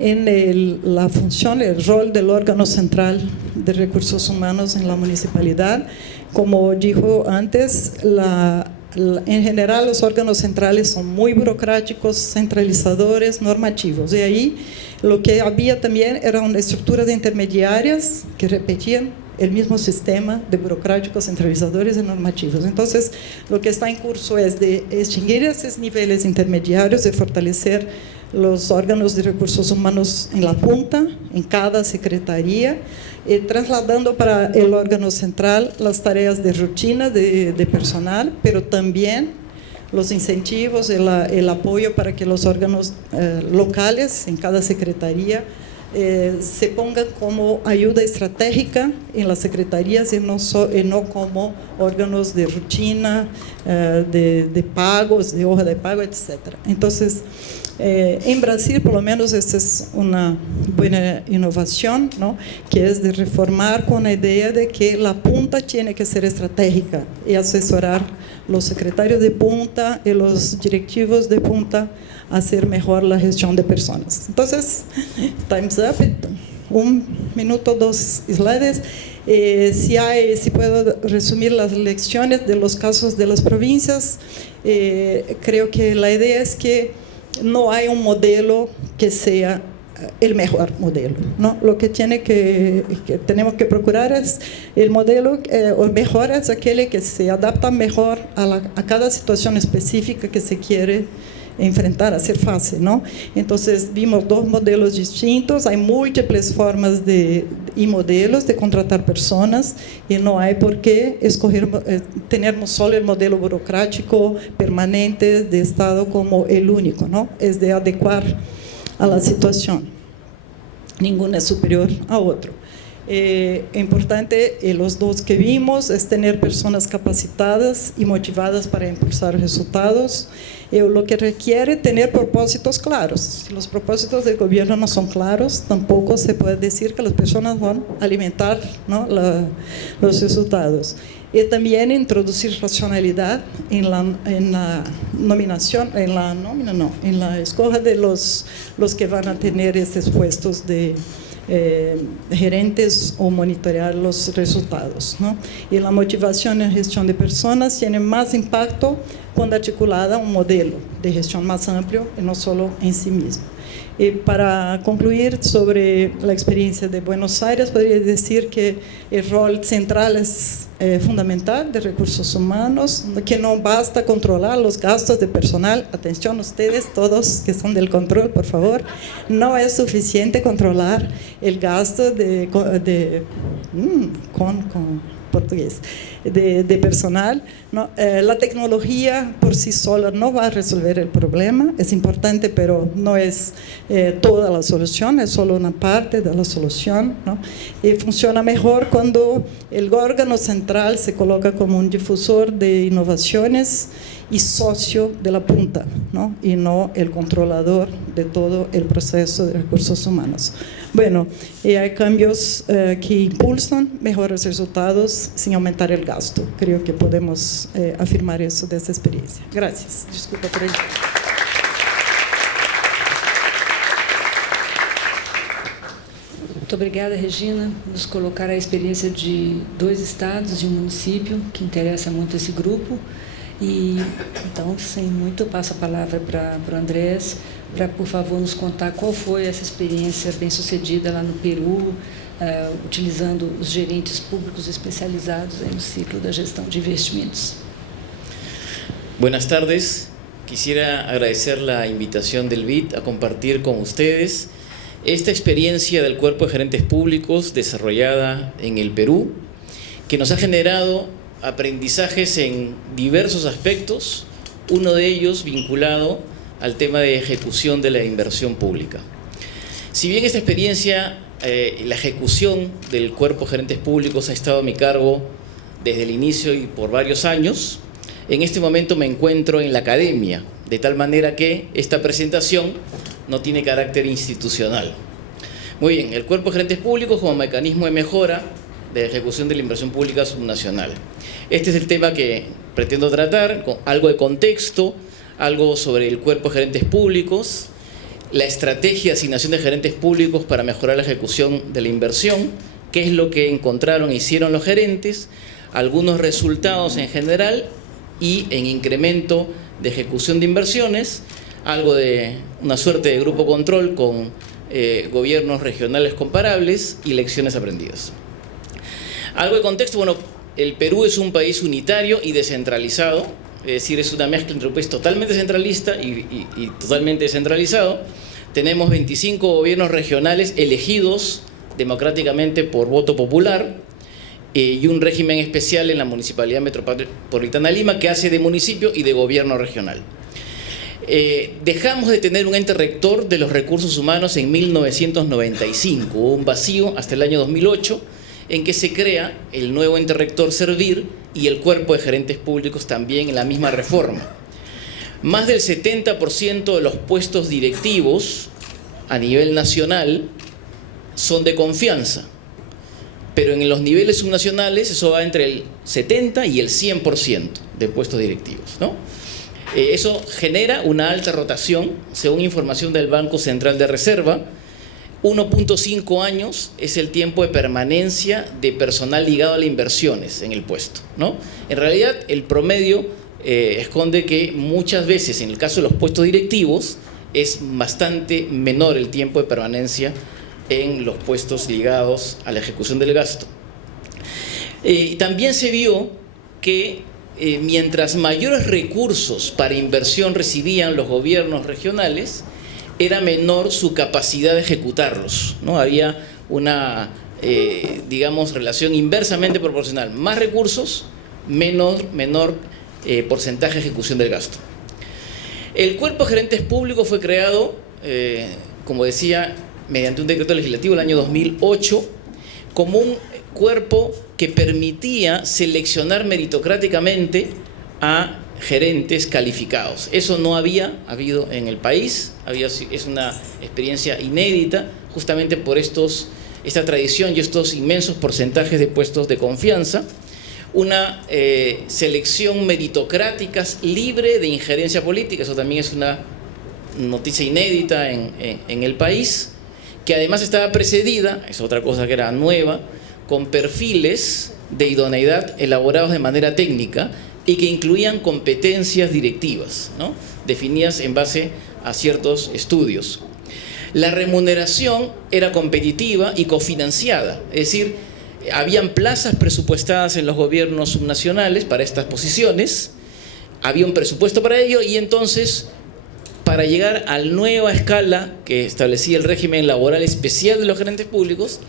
en la función, el rol del órgano central de recursos humanos en la municipalidad. Como dijo antes, en general los órganos centrales son muy burocráticos, centralizadores, normativos, y ahí lo que había también era una estructura de intermediarias que repetían el mismo sistema de burocráticos, centralizadores y normativos. Entonces, lo que está en curso es de extinguir esos niveles intermediarios, de fortalecer los órganos de recursos humanos en la punta, en cada secretaría, trasladando para el órgano central las tareas de rutina de personal, pero también los incentivos, el apoyo para que los órganos locales en cada secretaría se pongan como ayuda estratégica en las secretarías y no como órganos de rutina, de pagos, de hoja de pago, etc. Entonces, en Brasil, por lo menos, esta es una buena innovación, ¿no? Que es de reformar con la idea de que la punta tiene que ser estratégica y asesorar los secretarios de punta y los directivos de punta a hacer mejor la gestión de personas. Entonces, time's up. 1 minuto, 2 slides. Si puedo resumir las lecciones de los casos de las provincias, creo que la idea es que no hay un modelo que sea el mejor modelo, ¿no? Lo que tenemos que procurar es el modelo o mejor es aquel que se adapta mejor a cada situación específica que se quiere enfrentar, hacer fácil, ¿no? Entonces vimos 2 modelos distintos, hay múltiples formas y modelos de contratar personas y no hay por qué escoger, tener solo el modelo burocrático permanente de Estado como el único, ¿no? Es de adecuar a la situación. Ninguno es superior a otro. Importante, los 2 que vimos, es tener personas capacitadas y motivadas para impulsar resultados. Lo que requiere tener propósitos claros. Si los propósitos del gobierno no son claros, tampoco se puede decir que las personas van a alimentar, ¿no? los resultados. Y también introducir racionalidad en la nominación, en la escoja de los que van a tener estos puestos de gerentes o monitorear los resultados, ¿no? Y la motivación en gestión de personas tiene más impacto cuando articulada un modelo de gestión más amplio y no solo en sí mismo. Y para concluir sobre la experiencia de Buenos Aires, podría decir que el rol central es fundamental de recursos humanos, que no basta controlar los gastos de personal. Atención ustedes, todos que son del control, por favor, no es suficiente controlar el gasto de personal, ¿no? La tecnología por sí sola no va a resolver el problema, es importante, pero no es toda la solución, es solo una parte de la solución, ¿no? Y funciona mejor cuando el órgano central se coloca como un difusor de innovaciones y socio de la punta, ¿no? Y no el controlador de todo el proceso de recursos humanos. Bueno, y hay cambios que impulsan mejores resultados sin aumentar el gasto. Creo que podemos afirmar eso de esta experiencia. Gracias. Desculpa por ello. Muito obrigada, Regina, nos colocar a experiência de 2 estados e um município, que interessa muito esse grupo. E, então, sem muito, eu passo a palavra para o Andrés, para, por favor, nos contar qual foi essa experiência bem-sucedida lá no Peru, utilizando os gerentes públicos especializados no ciclo da gestão de investimentos. Buenas tardes. Quisiera agradecer la invitación del BID a compartir con ustedes esta experiencia del Cuerpo de Gerentes Públicos desarrollada en el Perú, que nos ha generado aprendizajes en diversos aspectos, uno de ellos vinculado al tema de ejecución de la inversión pública. Si bien esta experiencia, la ejecución del Cuerpo de Gerentes Públicos ha estado a mi cargo desde el inicio y por varios años, en este momento me encuentro en la academia, de tal manera que esta presentación no tiene carácter institucional. Muy bien, el Cuerpo de Gerentes Públicos como mecanismo de mejora de ejecución de la inversión pública subnacional. Este es el tema que pretendo tratar, con algo de contexto, algo sobre el Cuerpo de Gerentes Públicos, la estrategia de asignación de gerentes públicos para mejorar la ejecución de la inversión, qué es lo que encontraron e hicieron los gerentes, algunos resultados en general y en incremento de ejecución de inversiones, algo de una suerte de grupo control con gobiernos regionales comparables y lecciones aprendidas. Algo de contexto, bueno, el Perú es un país unitario y descentralizado, es decir, es una mezcla entre un país totalmente centralista y totalmente descentralizado. Tenemos 25 gobiernos regionales elegidos democráticamente por voto popular y un régimen especial en la Municipalidad Metropolitana de Lima que hace de municipio y de gobierno regional. Dejamos de tener un ente rector de los recursos humanos en 1995, hubo un vacío hasta el año 2008 en que se crea el nuevo ente rector Servir y el Cuerpo de Gerentes Públicos también en la misma reforma. Más del 70% de los puestos directivos a nivel nacional son de confianza, pero en los niveles subnacionales eso va entre el 70 y el 100% de puestos directivos, ¿no? Eso genera una alta rotación, según información del Banco Central de Reserva. 1.5 años es el tiempo de permanencia de personal ligado a las inversiones en el puesto, ¿no? En realidad, el promedio esconde que muchas veces, en el caso de los puestos directivos, es bastante menor el tiempo de permanencia en los puestos ligados a la ejecución del gasto. También se vio que mientras mayores recursos para inversión recibían los gobiernos regionales, era menor su capacidad de ejecutarlos, ¿no? Había una, digamos, relación inversamente proporcional. Más recursos, menor porcentaje de ejecución del gasto. El Cuerpo de Gerentes Públicos fue creado, como decía, mediante un decreto legislativo el año 2008, como un cuerpo que permitía seleccionar meritocráticamente a gerentes calificados. Eso no había habido en el país, es una experiencia inédita, justamente por esta tradición y estos inmensos porcentajes de puestos de confianza. Una selección meritocrática libre de injerencia política, eso también es una noticia inédita en el país, que además estaba precedida, es otra cosa que era nueva, con perfiles de idoneidad elaborados de manera técnica y que incluían competencias directivas, ¿no? Definidas en base a ciertos estudios. La remuneración era competitiva y cofinanciada, es decir, habían plazas presupuestadas en los gobiernos subnacionales para estas posiciones, había un presupuesto para ello y entonces, para llegar a la nueva escala que establecía el régimen laboral especial de los gerentes públicos,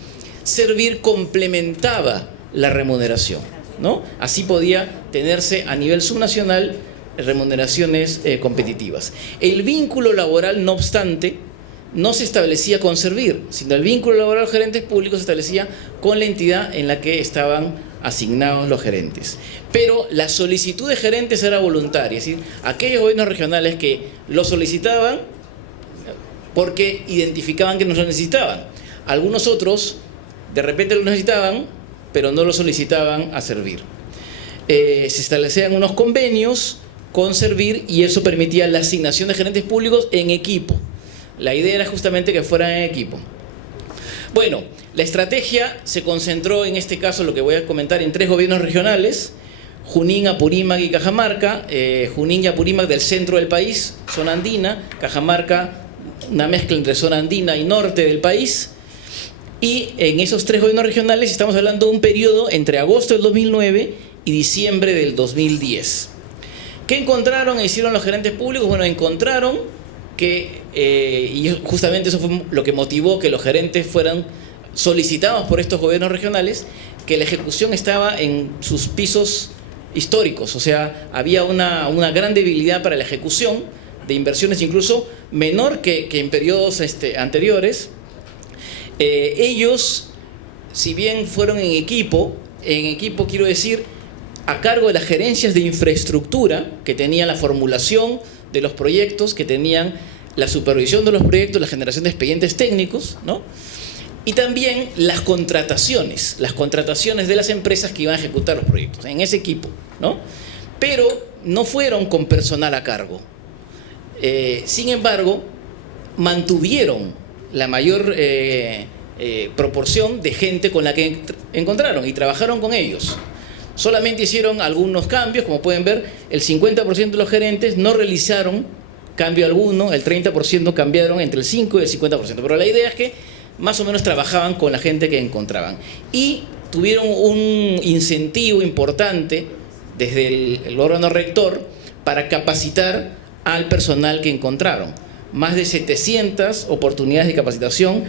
Servir complementaba la remuneración, ¿no? Así podía tenerse a nivel subnacional remuneraciones competitivas. El vínculo laboral, no obstante, no se establecía con Servir, sino el vínculo laboral de los gerentes públicos se establecía con la entidad en la que estaban asignados los gerentes. Pero la solicitud de gerentes era voluntaria, es decir, aquellos gobiernos regionales que lo solicitaban porque identificaban que no lo necesitaban. Algunos otros de repente lo necesitaban, pero no lo solicitaban a Servir. Se establecían unos convenios con Servir y eso permitía la asignación de gerentes públicos en equipo. La idea era justamente que fueran en equipo. Bueno, la estrategia se concentró en este caso, lo que voy a comentar, en 3 gobiernos regionales: Junín, Apurímac y Cajamarca. Junín y Apurímac del centro del país, zona andina; Cajamarca, una mezcla entre zona andina y norte del país. Y en esos 3 gobiernos regionales estamos hablando de un periodo entre agosto del 2009 y diciembre del 2010. ¿Qué encontraron e hicieron los gerentes públicos? Bueno, encontraron que, y justamente eso fue lo que motivó que los gerentes fueran solicitados por estos gobiernos regionales, que la ejecución estaba en sus pisos históricos. O sea, había una gran debilidad para la ejecución de inversiones, incluso menor que en periodos anteriores. Ellos, si bien fueron en equipo quiero decir, a cargo de las gerencias de infraestructura, que tenían la formulación de los proyectos, que tenían la supervisión de los proyectos, la generación de expedientes técnicos, ¿no? Y también las contrataciones de las empresas que iban a ejecutar los proyectos, en ese equipo, ¿no? Pero no fueron con personal a cargo. Sin embargo, mantuvieron la mayor proporción de gente con la que encontraron y trabajaron con ellos. Solamente hicieron algunos cambios, como pueden ver, el 50% de los gerentes no realizaron cambio alguno, el 30% cambiaron entre el 5 y el 50%. Pero la idea es que más o menos trabajaban con la gente que encontraban. Y tuvieron un incentivo importante desde el órgano rector para capacitar al personal que encontraron. Más de 700 oportunidades de capacitación,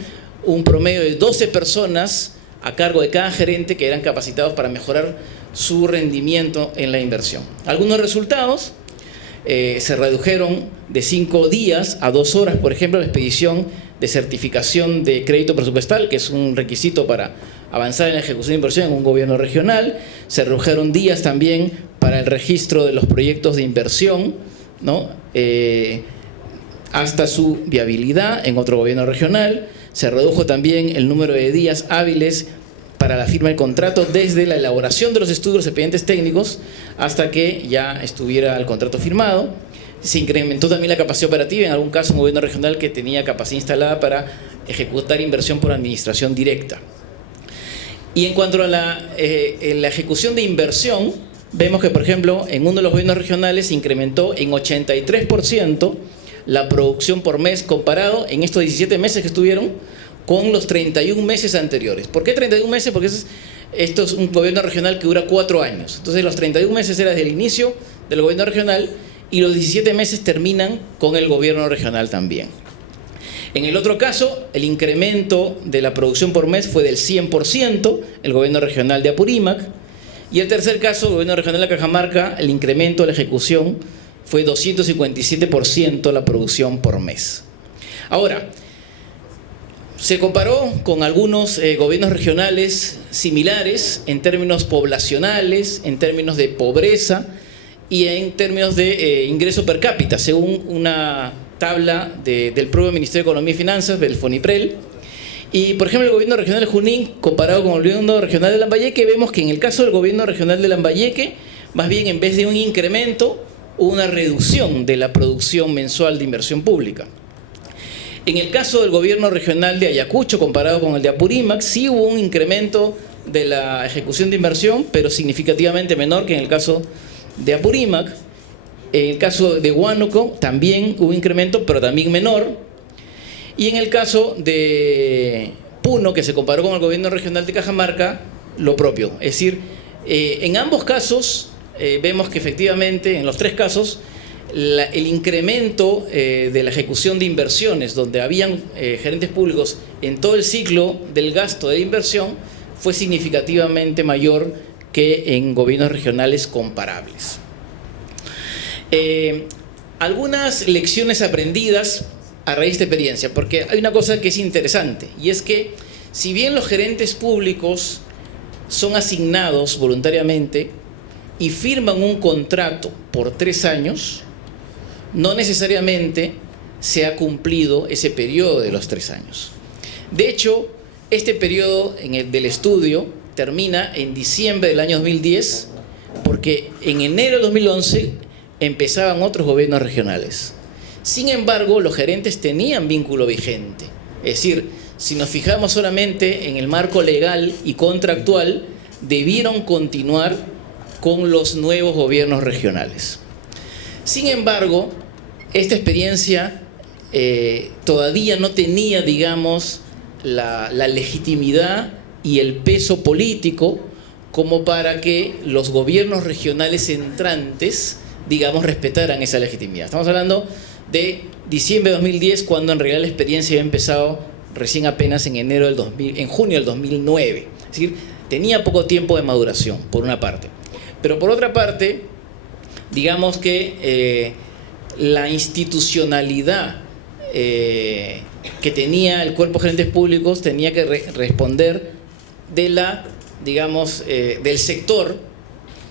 un promedio de 12 personas a cargo de cada gerente que eran capacitados para mejorar su rendimiento en la inversión. Algunos resultados: se redujeron de 5 días a 2 horas, por ejemplo, la expedición de certificación de crédito presupuestal, que es un requisito para avanzar en la ejecución de inversión en un gobierno regional. Se redujeron días también para el registro de los proyectos de inversión, ¿no? Hasta su viabilidad en otro gobierno regional. Se redujo también el número de días hábiles para la firma del contrato desde la elaboración de los estudios, expedientes técnicos, hasta que ya estuviera el contrato firmado. Se incrementó también la capacidad operativa, en algún caso un gobierno regional que tenía capacidad instalada para ejecutar inversión por administración directa. Y en cuanto a la ejecución de inversión, vemos que, por ejemplo, en uno de los gobiernos regionales se incrementó en 83% la producción por mes comparado en estos 17 meses que estuvieron con los 31 meses anteriores. ¿Por qué 31 meses? Porque esto es un gobierno regional que dura 4 años. Entonces los 31 meses era desde el inicio del gobierno regional y los 17 meses terminan con el gobierno regional también. En el otro caso, el incremento de la producción por mes fue del 100%, el gobierno regional de Apurímac. Y el tercer caso, el gobierno regional de Cajamarca, el incremento de la ejecución fue 257% la producción por mes. Ahora, se comparó con algunos gobiernos regionales similares en términos poblacionales, en términos de pobreza y en términos de ingreso per cápita, según una tabla del propio Ministerio de Economía y Finanzas, del FONIPREL. Y, por ejemplo, el gobierno regional de Junín, comparado con el gobierno regional de Lambayeque, vemos que en el caso del gobierno regional de Lambayeque, más bien en vez de un incremento, hubo una reducción de la producción mensual de inversión pública. En el caso del gobierno regional de Ayacucho, comparado con el de Apurímac, sí hubo un incremento de la ejecución de inversión, pero significativamente menor que en el caso de Apurímac. En el caso de Huánuco también hubo incremento, pero también menor. Y en el caso de Puno, que se comparó con el gobierno regional de Cajamarca, lo propio. Es decir, en ambos casos vemos que efectivamente, en los 3 casos, el incremento de la ejecución de inversiones, donde habían gerentes públicos en todo el ciclo del gasto de inversión, fue significativamente mayor que en gobiernos regionales comparables. Algunas lecciones aprendidas a raíz de experiencia, porque hay una cosa que es interesante, y es que si bien los gerentes públicos son asignados voluntariamente y firman un contrato por 3 años, no necesariamente se ha cumplido ese periodo de los 3 años. De hecho, este periodo del estudio termina en diciembre del año 2010, porque en enero del 2011 empezaban otros gobiernos regionales. Sin embargo, los gerentes tenían vínculo vigente. Es decir, si nos fijamos solamente en el marco legal y contractual, debieron continuar con los nuevos gobiernos regionales. Sin embargo, esta experiencia todavía no tenía, digamos, la legitimidad y el peso político como para que los gobiernos regionales entrantes, digamos, respetaran esa legitimidad. Estamos hablando de diciembre de 2010, cuando en realidad la experiencia había empezado recién apenas en junio del 2009. Es decir, tenía poco tiempo de maduración, por una parte. Pero por otra parte, digamos que la institucionalidad que tenía el cuerpo de gerentes públicos tenía que responder del sector,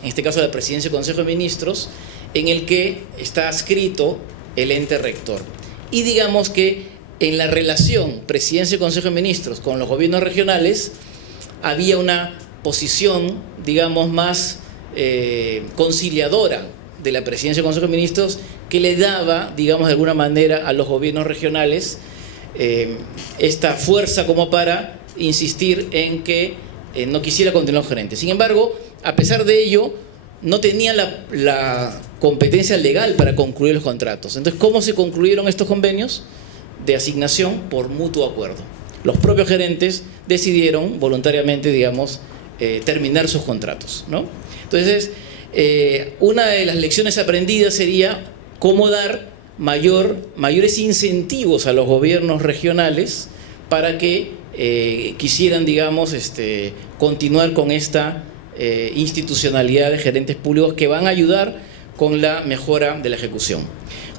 en este caso de la Presidencia y Consejo de Ministros, en el que está adscrito el ente rector. Y digamos que en la relación Presidencia y Consejo de Ministros con los gobiernos regionales había una posición, digamos, más conciliadora de la Presidencia y Consejo de Ministros, que le daba, digamos, de alguna manera a los gobiernos regionales esta fuerza como para insistir en que no quisiera continuar gerente. Sin embargo, a pesar de ello, no tenía la competencia legal para concluir los contratos. Entonces, ¿cómo se concluyeron estos convenios de asignación? Por mutuo acuerdo. Los propios gerentes decidieron voluntariamente, digamos, terminar sus contratos, ¿no? Entonces, una de las lecciones aprendidas sería cómo dar mayores incentivos a los gobiernos regionales para que quisieran, digamos, continuar con esta institucionalidad de gerentes públicos que van a ayudar con la mejora de la ejecución.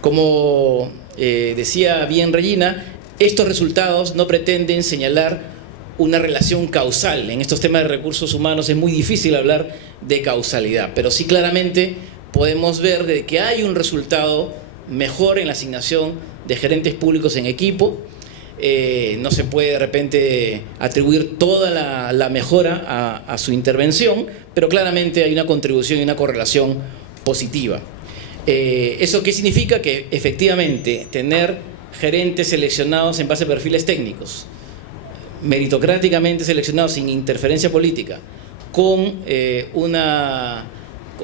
Como decía bien Regina, estos resultados no pretenden señalar una relación causal. En estos temas de recursos humanos es muy difícil hablar de causalidad, pero sí claramente podemos ver de que hay un resultado mejor en la asignación de gerentes públicos en equipo. No se puede de repente atribuir toda la mejora a su intervención, pero claramente hay una contribución y una correlación positiva. ¿Eso qué significa? Que efectivamente tener gerentes seleccionados en base a perfiles técnicos, meritocráticamente seleccionados sin interferencia política, con una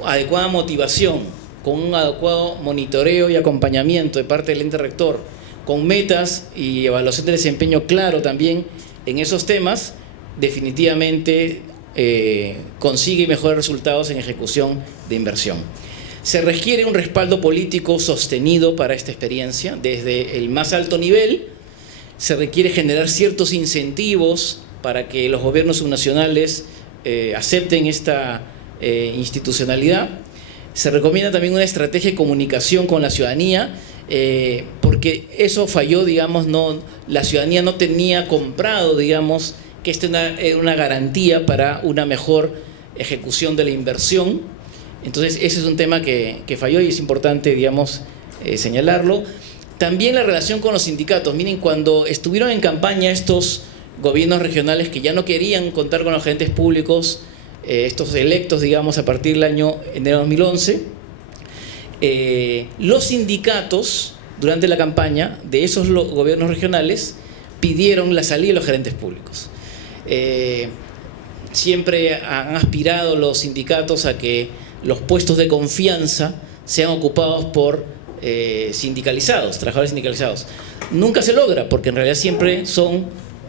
adecuada motivación, con un adecuado monitoreo y acompañamiento de parte del ente rector, con metas y evaluación de desempeño claro también en esos temas, definitivamente consigue mejores resultados en ejecución de inversión. Se requiere un respaldo político sostenido para esta experiencia desde el más alto nivel. Se requiere generar ciertos incentivos para que los gobiernos subnacionales acepten esta institucionalidad. Se recomienda también una estrategia de comunicación con la ciudadanía, porque eso falló, digamos, la ciudadanía no tenía comprado, digamos, que esta era una garantía para una mejor ejecución de la inversión. Entonces, ese es un tema que falló y es importante, digamos, señalarlo. También la relación con los sindicatos. Miren, cuando estuvieron en campaña estos gobiernos regionales que ya no querían contar con los agentes públicos, estos electos, digamos, a partir del año enero de 2011, los sindicatos, durante la campaña de esos gobiernos regionales, pidieron la salida de los gerentes públicos. Siempre han aspirado los sindicatos a que los puestos de confianza sean ocupados por sindicalizados, trabajadores sindicalizados. Nunca se logra, porque en realidad siempre son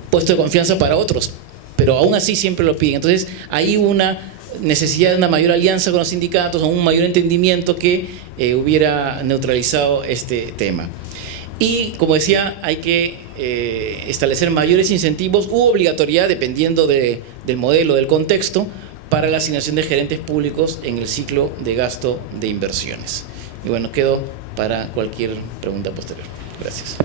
puestos de confianza para otros, pero aún así siempre lo piden. Entonces hay una necesidad de una mayor alianza con los sindicatos, o un mayor entendimiento que hubiera neutralizado este tema. Y, como decía, hay que establecer mayores incentivos u obligatoriedad, dependiendo del modelo, del contexto, para la asignación de gerentes públicos en el ciclo de gasto de inversiones. Y bueno, quedo para cualquier pregunta posterior. Gracias.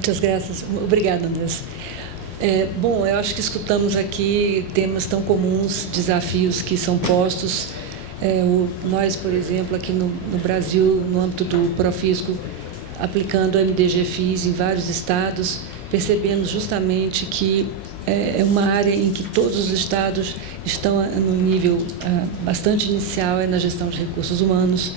Muitas graças. Obrigada, Andrés. Bom, eu acho que escutamos aqui temas tão comuns, desafios que são postos. Nós, por exemplo, aqui no Brasil, no âmbito do Profisco, aplicando o MDG-FIS em vários estados, percebemos justamente que é uma área em que todos os estados estão no nível bastante inicial, na gestão de recursos humanos,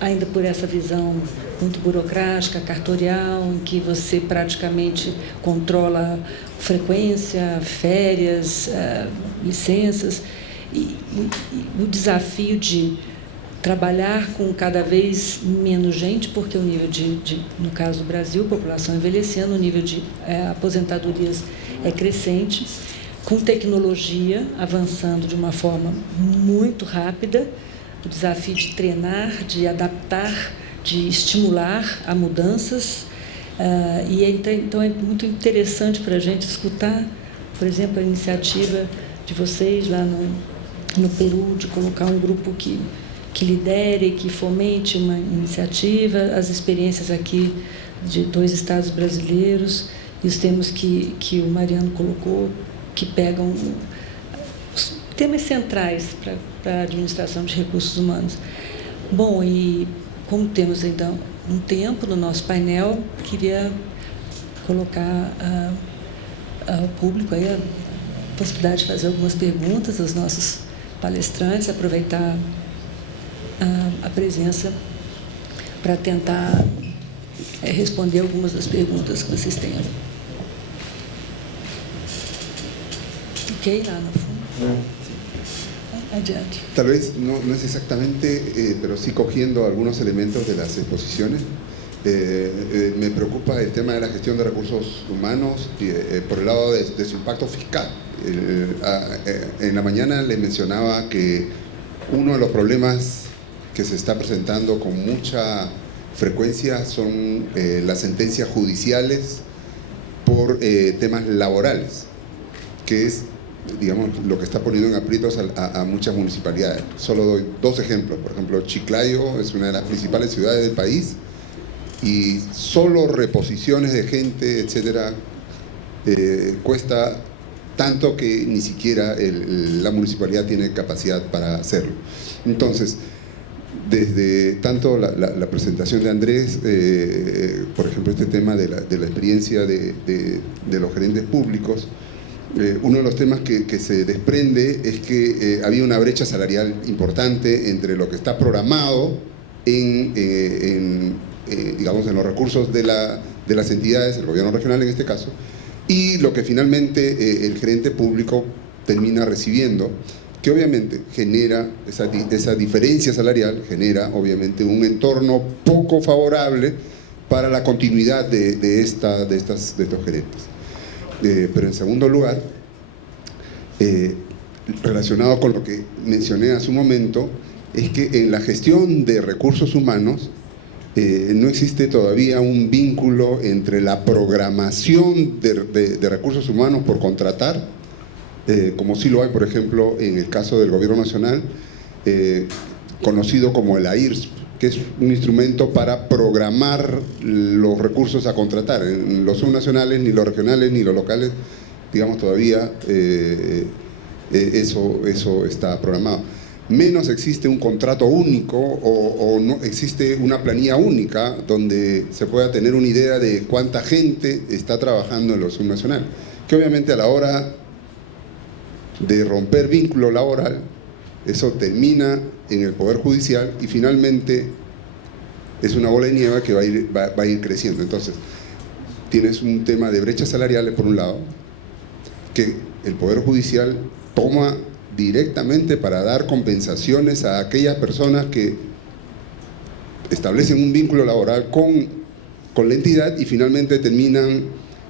ainda por essa visão muito burocrática, cartorial, em que você praticamente controla frequência, férias, licenças, e o desafio de trabalhar com cada vez menos gente, porque o nível no caso do Brasil, população envelhecendo, o nível de aposentadorias é crescente, com tecnologia avançando de uma forma muito rápida, o desafio de treinar, de adaptar, de estimular a mudanças. Então é muito interessante para a gente escutar, por exemplo, a iniciativa de vocês lá no Peru, de colocar um grupo que lidere, que fomente uma iniciativa, as experiências aqui de 2 estados brasileiros e os temas que o Mariano colocou, que pegam os temas centrais para a administração de recursos humanos. Bom, e como temos então um tempo no nosso painel, queria colocar ao público aí a possibilidade de fazer algumas perguntas aos nossos palestrantes, aproveitar a presença para tentar responder algumas das perguntas que vocês tenham. Ok, lá no fundo. Adiante. Tal vez no es exactamente, pero sí cogiendo algunos elementos de las exposiciones. Me preocupa el tema de la gestión de recursos humanos por el lado de su impacto fiscal. En la mañana les mencionaba que uno de los problemas que se está presentando con mucha frecuencia son las sentencias judiciales por temas laborales, que es, digamos, lo que está poniendo en aprietos a muchas municipalidades. Solo doy 2 ejemplos. Por ejemplo, Chiclayo es una de las principales ciudades del país y solo reposiciones de gente, etcétera, cuesta tanto que ni siquiera la municipalidad tiene capacidad para hacerlo. Entonces, desde tanto la presentación de Andrés, por ejemplo, este tema de la experiencia de los gerentes públicos, uno de los temas que se desprende es que había una brecha salarial importante entre lo que está programado digamos, en los recursos de las entidades, el gobierno regional en este caso, y lo que finalmente el gerente público termina recibiendo, que obviamente genera esa diferencia salarial, genera obviamente un entorno poco favorable para la continuidad de estos gerentes. Pero en segundo lugar, relacionado con lo que mencioné hace un momento, es que en la gestión de recursos humanos no existe todavía un vínculo entre la programación de recursos humanos por contratar, como sí lo hay, por ejemplo, en el caso del Gobierno Nacional, conocido como el AIRSP, que es un instrumento para programar los recursos a contratar. En los subnacionales, ni los regionales, ni los locales, digamos, todavía eso está programado. Menos existe un contrato único o no existe una planilla única donde se pueda tener una idea de cuánta gente está trabajando en lo subnacional. Que obviamente a la hora de romper vínculo laboral, eso termina en el Poder Judicial y finalmente es una bola de nieve que va a ir creciendo. Entonces, tienes un tema de brechas salariales por un lado, que el Poder Judicial toma directamente para dar compensaciones a aquellas personas que establecen un vínculo laboral con la entidad y finalmente terminan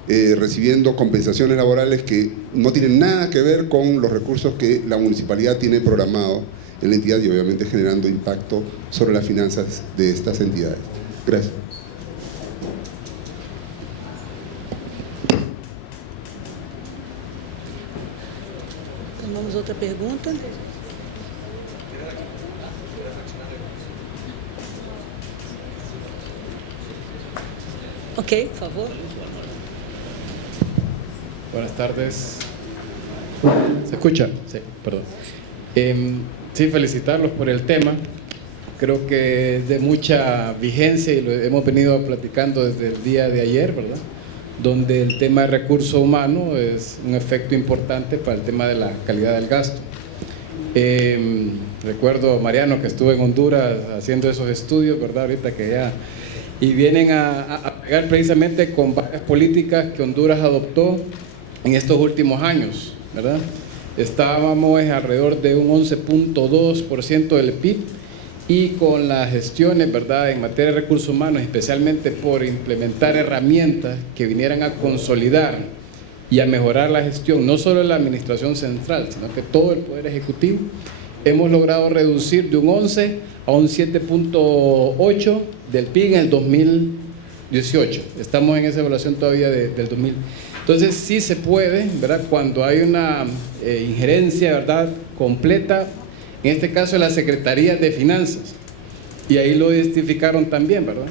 recibiendo compensaciones laborales que no tienen nada que ver con los recursos que la municipalidad tiene programado en la entidad y obviamente generando impacto sobre las finanzas de estas entidades. Gracias. Tomamos outra pergunta. Ok, por favor. Buenas tardes. ¿Se escucha? Sí, perdón. Sí, felicitarlos por el tema. Creo que es de mucha vigencia y lo hemos venido platicando desde el día de ayer, ¿verdad? Donde el tema de recursos humanos es un efecto importante para el tema de la calidad del gasto. Recuerdo, Mariano, que estuve en Honduras haciendo esos estudios, ¿verdad? Ahorita que ya... Y vienen a pegar precisamente con varias políticas que Honduras adoptó en estos últimos años, ¿verdad? Estábamos alrededor de un 11.2% del PIB y con las gestiones, ¿verdad?, en materia de recursos humanos, especialmente por implementar herramientas que vinieran a consolidar y a mejorar la gestión, no solo de la administración central, sino que todo el Poder Ejecutivo, hemos logrado reducir de un 11 a un 7.8 del PIB en el 2018. Estamos en esa evaluación todavía del 2000. Entonces sí se puede, ¿verdad?, cuando hay una injerencia, ¿verdad?, completa, en este caso de la Secretaría de Finanzas, y ahí lo identificaron también, ¿verdad?,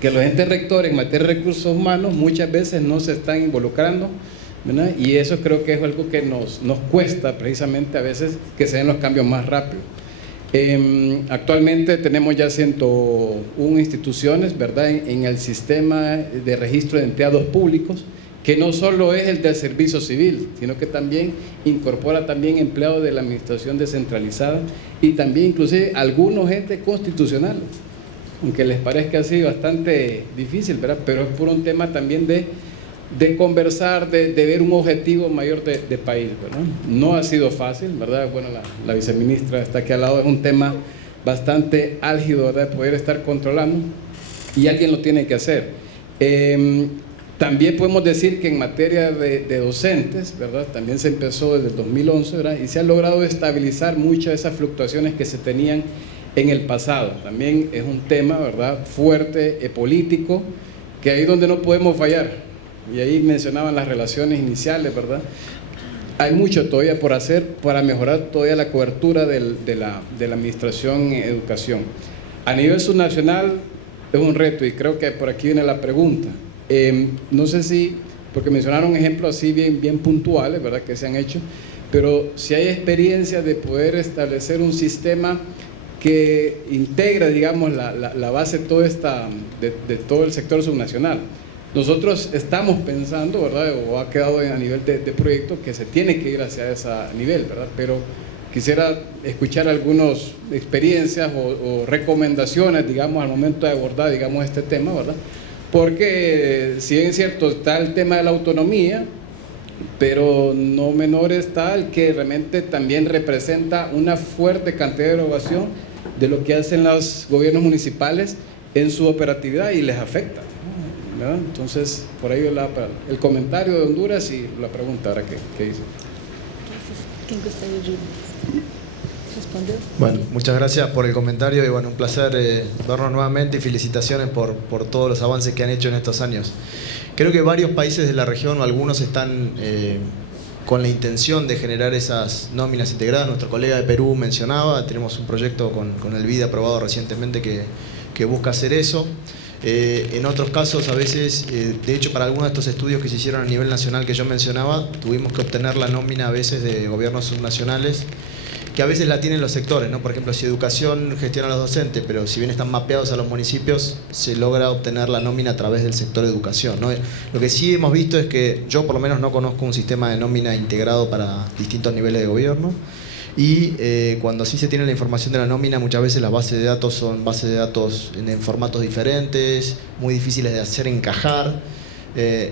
que los entes rectores en materia de recursos humanos muchas veces no se están involucrando, ¿verdad?, y eso creo que es algo que nos cuesta precisamente a veces que se den los cambios más rápido. Actualmente tenemos ya 101 instituciones, ¿verdad?, en el sistema de registro de empleados públicos, que no solo es el del servicio civil, sino que también incorpora también empleados de la administración descentralizada y también inclusive algunos entes constitucionales, aunque les parezca así bastante difícil, ¿verdad?, pero es por un tema también de conversar, de ver un objetivo mayor de país, ¿verdad? No ha sido fácil, ¿verdad? Bueno, la viceministra está aquí al lado, es un tema bastante álgido, ¿verdad?, de poder estar controlando, y alguien lo tiene que hacer. También podemos decir que en materia de docentes, ¿verdad?, también se empezó desde el 2011, ¿verdad?, y se han logrado estabilizar muchas de esas fluctuaciones que se tenían en el pasado. También es un tema, ¿verdad?, fuerte, político, que ahí es donde no podemos fallar. Y ahí mencionaban las relaciones iniciales, ¿verdad? Hay mucho todavía por hacer para mejorar todavía la cobertura de la administración en educación. A nivel subnacional es un reto, y creo que por aquí viene la pregunta. No sé si, porque mencionaron ejemplos así bien puntuales, ¿verdad?, que se han hecho, pero si hay experiencia de poder establecer un sistema que integra, digamos, la base de todo el sector subnacional. Nosotros estamos pensando, ¿verdad?, o ha quedado a nivel de proyecto que se tiene que ir hacia ese nivel, ¿verdad?, pero quisiera escuchar algunas experiencias o recomendaciones, digamos, al momento de abordar, digamos, este tema, ¿verdad?, porque si bien es cierto está el tema de la autonomía, pero no menor está el que realmente también representa una fuerte cantidad de erogación de lo que hacen los gobiernos municipales en su operatividad y les afecta, ¿verdad? Entonces, por ahí el comentario de Honduras y la pregunta ahora ¿qué dice? ¿Quién gustaría de responder? Bueno, muchas gracias por el comentario y bueno, un placer vernos nuevamente y felicitaciones por todos los avances que han hecho en estos años. Creo que varios países de la región, o algunos están con la intención de generar esas nóminas integradas. Nuestro colega de Perú mencionaba, tenemos un proyecto con el BID aprobado recientemente que busca hacer eso. En otros casos, a veces, de hecho, para algunos de estos estudios que se hicieron a nivel nacional que yo mencionaba, tuvimos que obtener la nómina a veces de gobiernos subnacionales, que a veces la tienen los sectores, ¿no? Por ejemplo, si educación gestiona a los docentes, pero si bien están mapeados a los municipios, se logra obtener la nómina a través del sector de educación, ¿no? Lo que sí hemos visto es que yo por lo menos no conozco un sistema de nómina integrado para distintos niveles de gobierno. Y cuando sí se tiene la información de la nómina, muchas veces las bases de datos son bases de datos en formatos diferentes, muy difíciles de hacer encajar,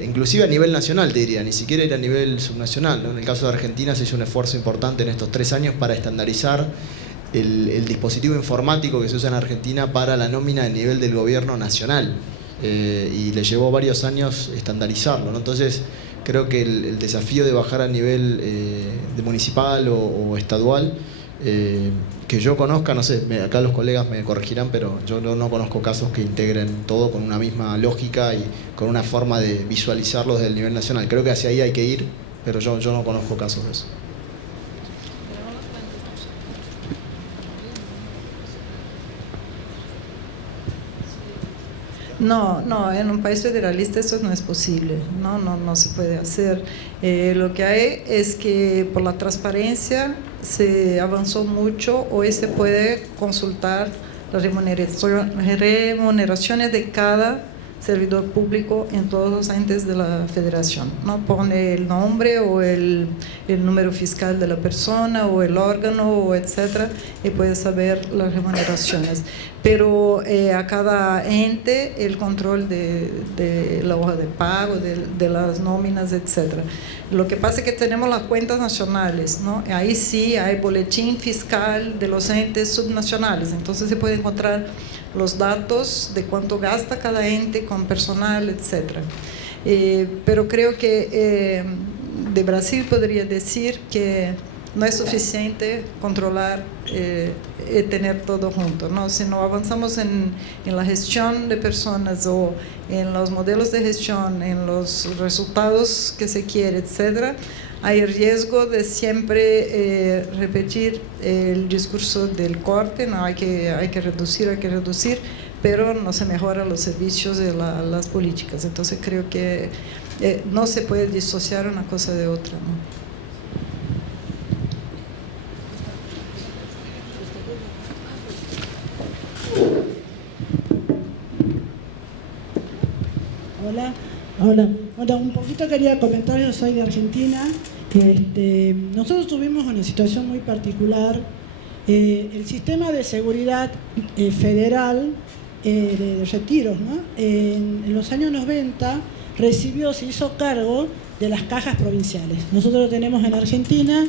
inclusive a nivel nacional te diría, ni siquiera era a nivel subnacional, ¿no? En el caso de Argentina se hizo un esfuerzo importante en estos 3 años para estandarizar el dispositivo informático que se usa en Argentina para la nómina a nivel del gobierno nacional, y le llevó varios años estandarizarlo, ¿no? Entonces creo que el desafío de bajar a nivel de municipal o estadual, que yo conozca, no sé, acá los colegas me corregirán, pero yo no conozco casos que integren todo con una misma lógica y con una forma de visualizarlo desde el nivel nacional. Creo que hacia ahí hay que ir, pero yo no conozco casos de eso. No, en un país federalista eso no es posible, no se puede hacer. Lo que hay es que por la transparencia se avanzó mucho, hoy se puede consultar las remuneraciones de cada servidor público en todos los entes de la federación, ¿no? Pone el nombre o el número fiscal de la persona o el órgano o etcétera, y puede saber las remuneraciones. Pero a cada ente el control de la hoja de pago, de las nóminas, etcétera. Lo que pasa es que tenemos las cuentas nacionales, ¿no? Ahí sí hay boletín fiscal de los entes subnacionales, entonces se puede encontrar los datos de cuánto gasta cada ente con personal, etc. Pero creo que de Brasil podría decir que no es suficiente controlar y tener todo junto, ¿no? Si no avanzamos en la gestión de personas o en los modelos de gestión, en los resultados que se quiere, etc., hay el riesgo de siempre repetir el discurso del corte, ¿no? Hay que reducir, pero no se mejoran los servicios de las políticas. Entonces creo que no se puede disociar una cosa de otra, ¿no? Hola, un poquito quería comentar, yo soy de Argentina. Nosotros tuvimos una situación muy particular. El sistema de seguridad federal de retiros, ¿no? En los años 90 se hizo cargo de las cajas provinciales. Nosotros lo tenemos en Argentina,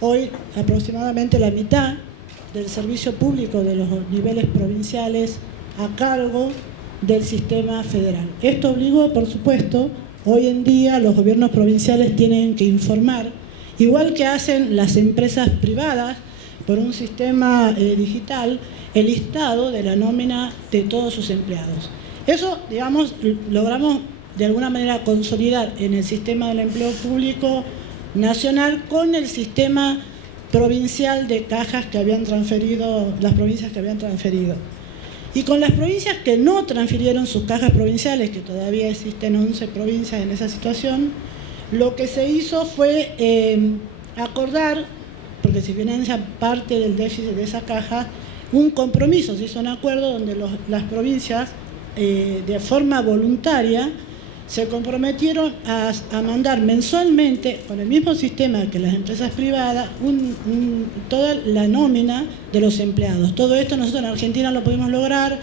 hoy aproximadamente la mitad del servicio público de los niveles provinciales a cargo del sistema federal. Esto obligó, por supuesto, hoy en día los gobiernos provinciales tienen que informar, igual que hacen las empresas privadas, por un sistema digital, el listado de la nómina de todos sus empleados. Eso, digamos, logramos de alguna manera consolidar en el sistema del empleo público nacional con el sistema provincial de cajas que habían transferido, las provincias que habían transferido. Y con las provincias que no transfirieron sus cajas provinciales, que todavía existen 11 provincias en esa situación, lo que se hizo fue acordar, porque se financia parte del déficit de esa caja, un compromiso, se hizo un acuerdo donde las provincias de forma voluntaria se comprometieron a mandar mensualmente, con el mismo sistema que las empresas privadas, toda la nómina de los empleados. Todo esto nosotros en Argentina lo pudimos lograr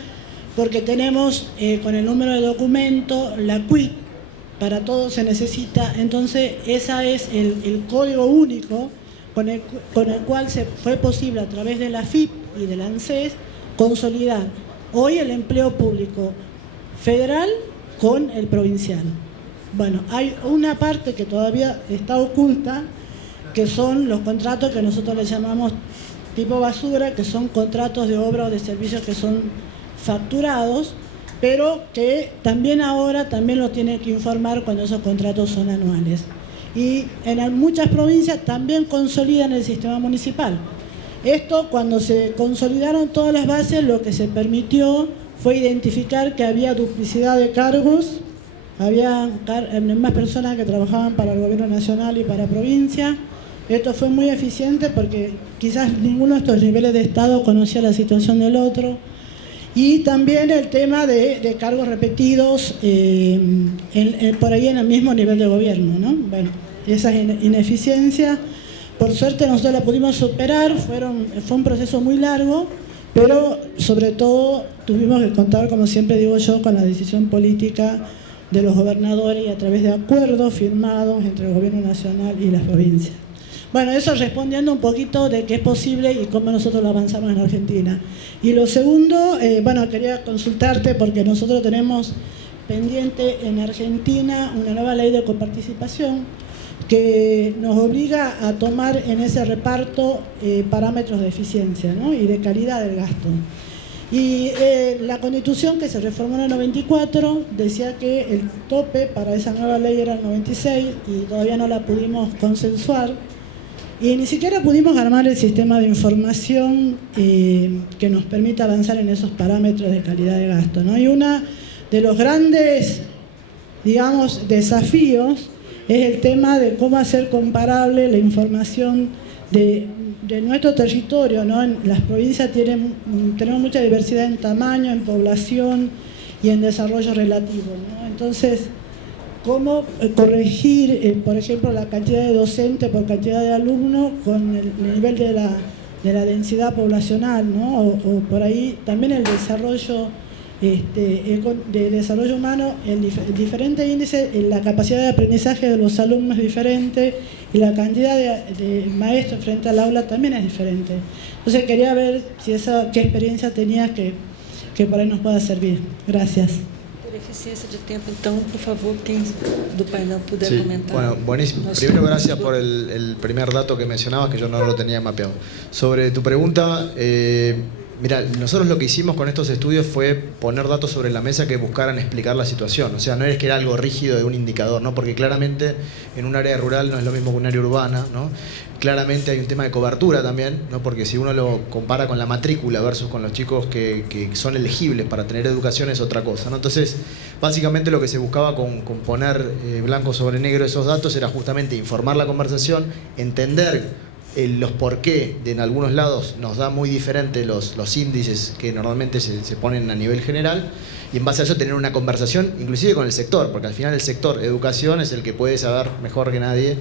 porque tenemos con el número de documento, la CUIC, para todo se necesita, entonces ese es el código único con el cual fue posible a través de la FIP y del ANSES consolidar hoy el empleo público federal con el provincial. Bueno, hay una parte que todavía está oculta, que son los contratos que nosotros le llamamos tipo basura, que son contratos de obra o de servicios que son facturados, pero que también ahora lo tienen que informar cuando esos contratos son anuales. Y en muchas provincias también consolidan el sistema municipal. Esto, cuando se consolidaron todas las bases, lo que se permitió fue identificar que había duplicidad de cargos, había más personas que trabajaban para el gobierno nacional y para provincia. Esto fue muy eficiente porque quizás ninguno de estos niveles de Estado conocía la situación del otro. Y también el tema de cargos repetidos por ahí en el mismo nivel de gobierno, ¿no? Bueno, esa ineficiencia, por suerte nosotros la pudimos superar, fue un proceso muy largo, pero sobre todo tuvimos que contar, como siempre digo yo, con la decisión política de los gobernadores y a través de acuerdos firmados entre el gobierno nacional y las provincias. Bueno, eso respondiendo un poquito de qué es posible y cómo nosotros lo avanzamos en Argentina. Y lo segundo, quería consultarte porque nosotros tenemos pendiente en Argentina una nueva ley de coparticipación que nos obliga a tomar en ese reparto parámetros de eficiencia, ¿no? Y de calidad del gasto. Y la Constitución que se reformó en el 94 decía que el tope para esa nueva ley era el 96 y todavía no la pudimos consensuar. Y ni siquiera pudimos armar el sistema de información que nos permita avanzar en esos parámetros de calidad de gasto, ¿no? Y una de los grandes, digamos, desafíos es el tema de cómo hacer comparable la información de nuestro territorio, ¿no? En las provincias tenemos mucha diversidad en tamaño, en población y en desarrollo relativo, ¿no? Entonces, cómo corregir, por ejemplo, la cantidad de docentes por cantidad de alumnos con el nivel de la densidad poblacional, ¿no? O por ahí también el desarrollo de desarrollo humano, el diferente índice, la capacidad de aprendizaje de los alumnos es diferente y la cantidad de maestros frente al aula también es diferente. Entonces quería ver si qué experiencia tenía que por ahí nos pueda servir. Gracias. Por eficiencia de tiempo, entonces, por favor, quien do painel puder Sí, comentar. bueno, buenísimo. Primero, gracias por el primer dato que mencionabas, que yo no lo tenía mapeado. Sobre tu pregunta, mira, nosotros lo que hicimos con estos estudios fue poner datos sobre la mesa que buscaran explicar la situación. O sea, no es que era algo rígido de un indicador, ¿no? Porque claramente en un área rural no es lo mismo que un área urbana, ¿no? Claramente hay un tema de cobertura también, ¿no? Porque si uno lo compara con la matrícula versus con los chicos que son elegibles para tener educación es otra cosa, ¿no? Entonces, básicamente lo que se buscaba con poner blanco sobre negro esos datos era justamente informar la conversación, entender los por qué en algunos lados nos da muy diferente los índices que normalmente se ponen a nivel general, y en base a eso tener una conversación inclusive con el sector, porque al final el sector educación es el que puede saber mejor que nadie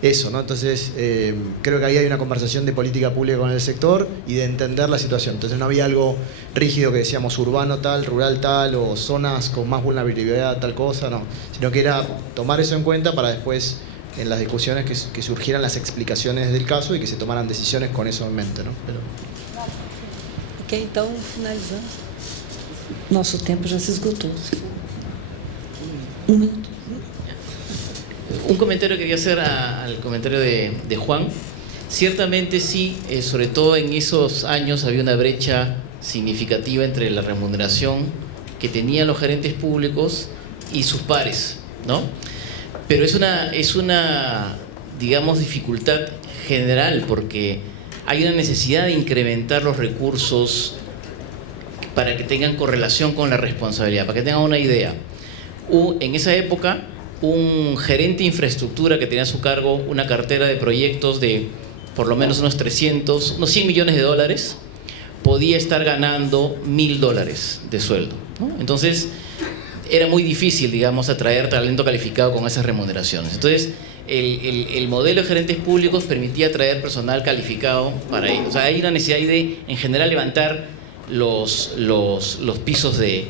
eso, ¿no? Entonces creo que ahí hay una conversación de política pública con el sector y de entender la situación. Entonces no había algo rígido que decíamos urbano tal, rural tal, o zonas con más vulnerabilidad tal cosa, no, sino que era tomar eso en cuenta para después en las discusiones que surgieran las explicaciones del caso y que se tomaran decisiones con eso en mente, ¿no? Pero... Ok, então finalizamos. Nosso tempo já se esgotou. Um minuto. Un comentario que quería hacer al comentario de Juan. Ciertamente sí, sobre todo en esos años había una brecha significativa entre la remuneración que tenían los gerentes públicos y sus pares, ¿no? Pero es una, digamos, dificultad general, porque hay una necesidad de incrementar los recursos para que tengan correlación con la responsabilidad. Para que tengan una idea, en esa época un gerente de infraestructura que tenía a su cargo una cartera de proyectos de por lo menos unos 100 millones de dólares, podía estar ganando $1.000 de sueldo, ¿no? Entonces era muy difícil, digamos, atraer talento calificado con esas remuneraciones. Entonces el modelo de gerentes públicos permitía atraer personal calificado para ellos. O sea, hay una necesidad de, en general, levantar los pisos de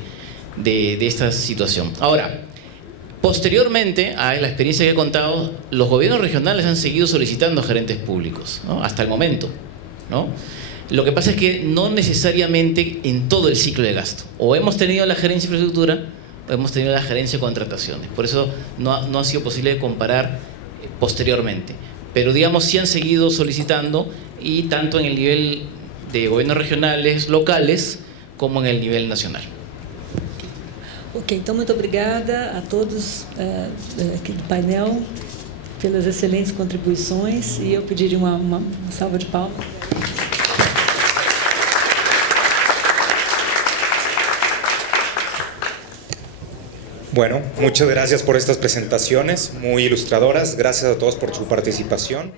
esta situación. Ahora, posteriormente a la experiencia que he contado, los gobiernos regionales han seguido solicitando gerentes públicos, ¿no? Hasta el momento, ¿no? Lo que pasa es que no necesariamente en todo el ciclo de gasto. O hemos tenido la gerencia de infraestructura o hemos tenido la gerencia de contrataciones. Por eso no ha sido posible comparar posteriormente. Pero digamos, sí han seguido solicitando, y tanto en el nivel de gobiernos regionales, locales, como en el nivel nacional. Ok, então muito obrigada a todos aqui do painel pelas excelentes contribuições, e eu pediria uma salva de palmas. Bueno, muchas gracias por estas presentaciones muy ilustradoras. Gracias a todos por su participación.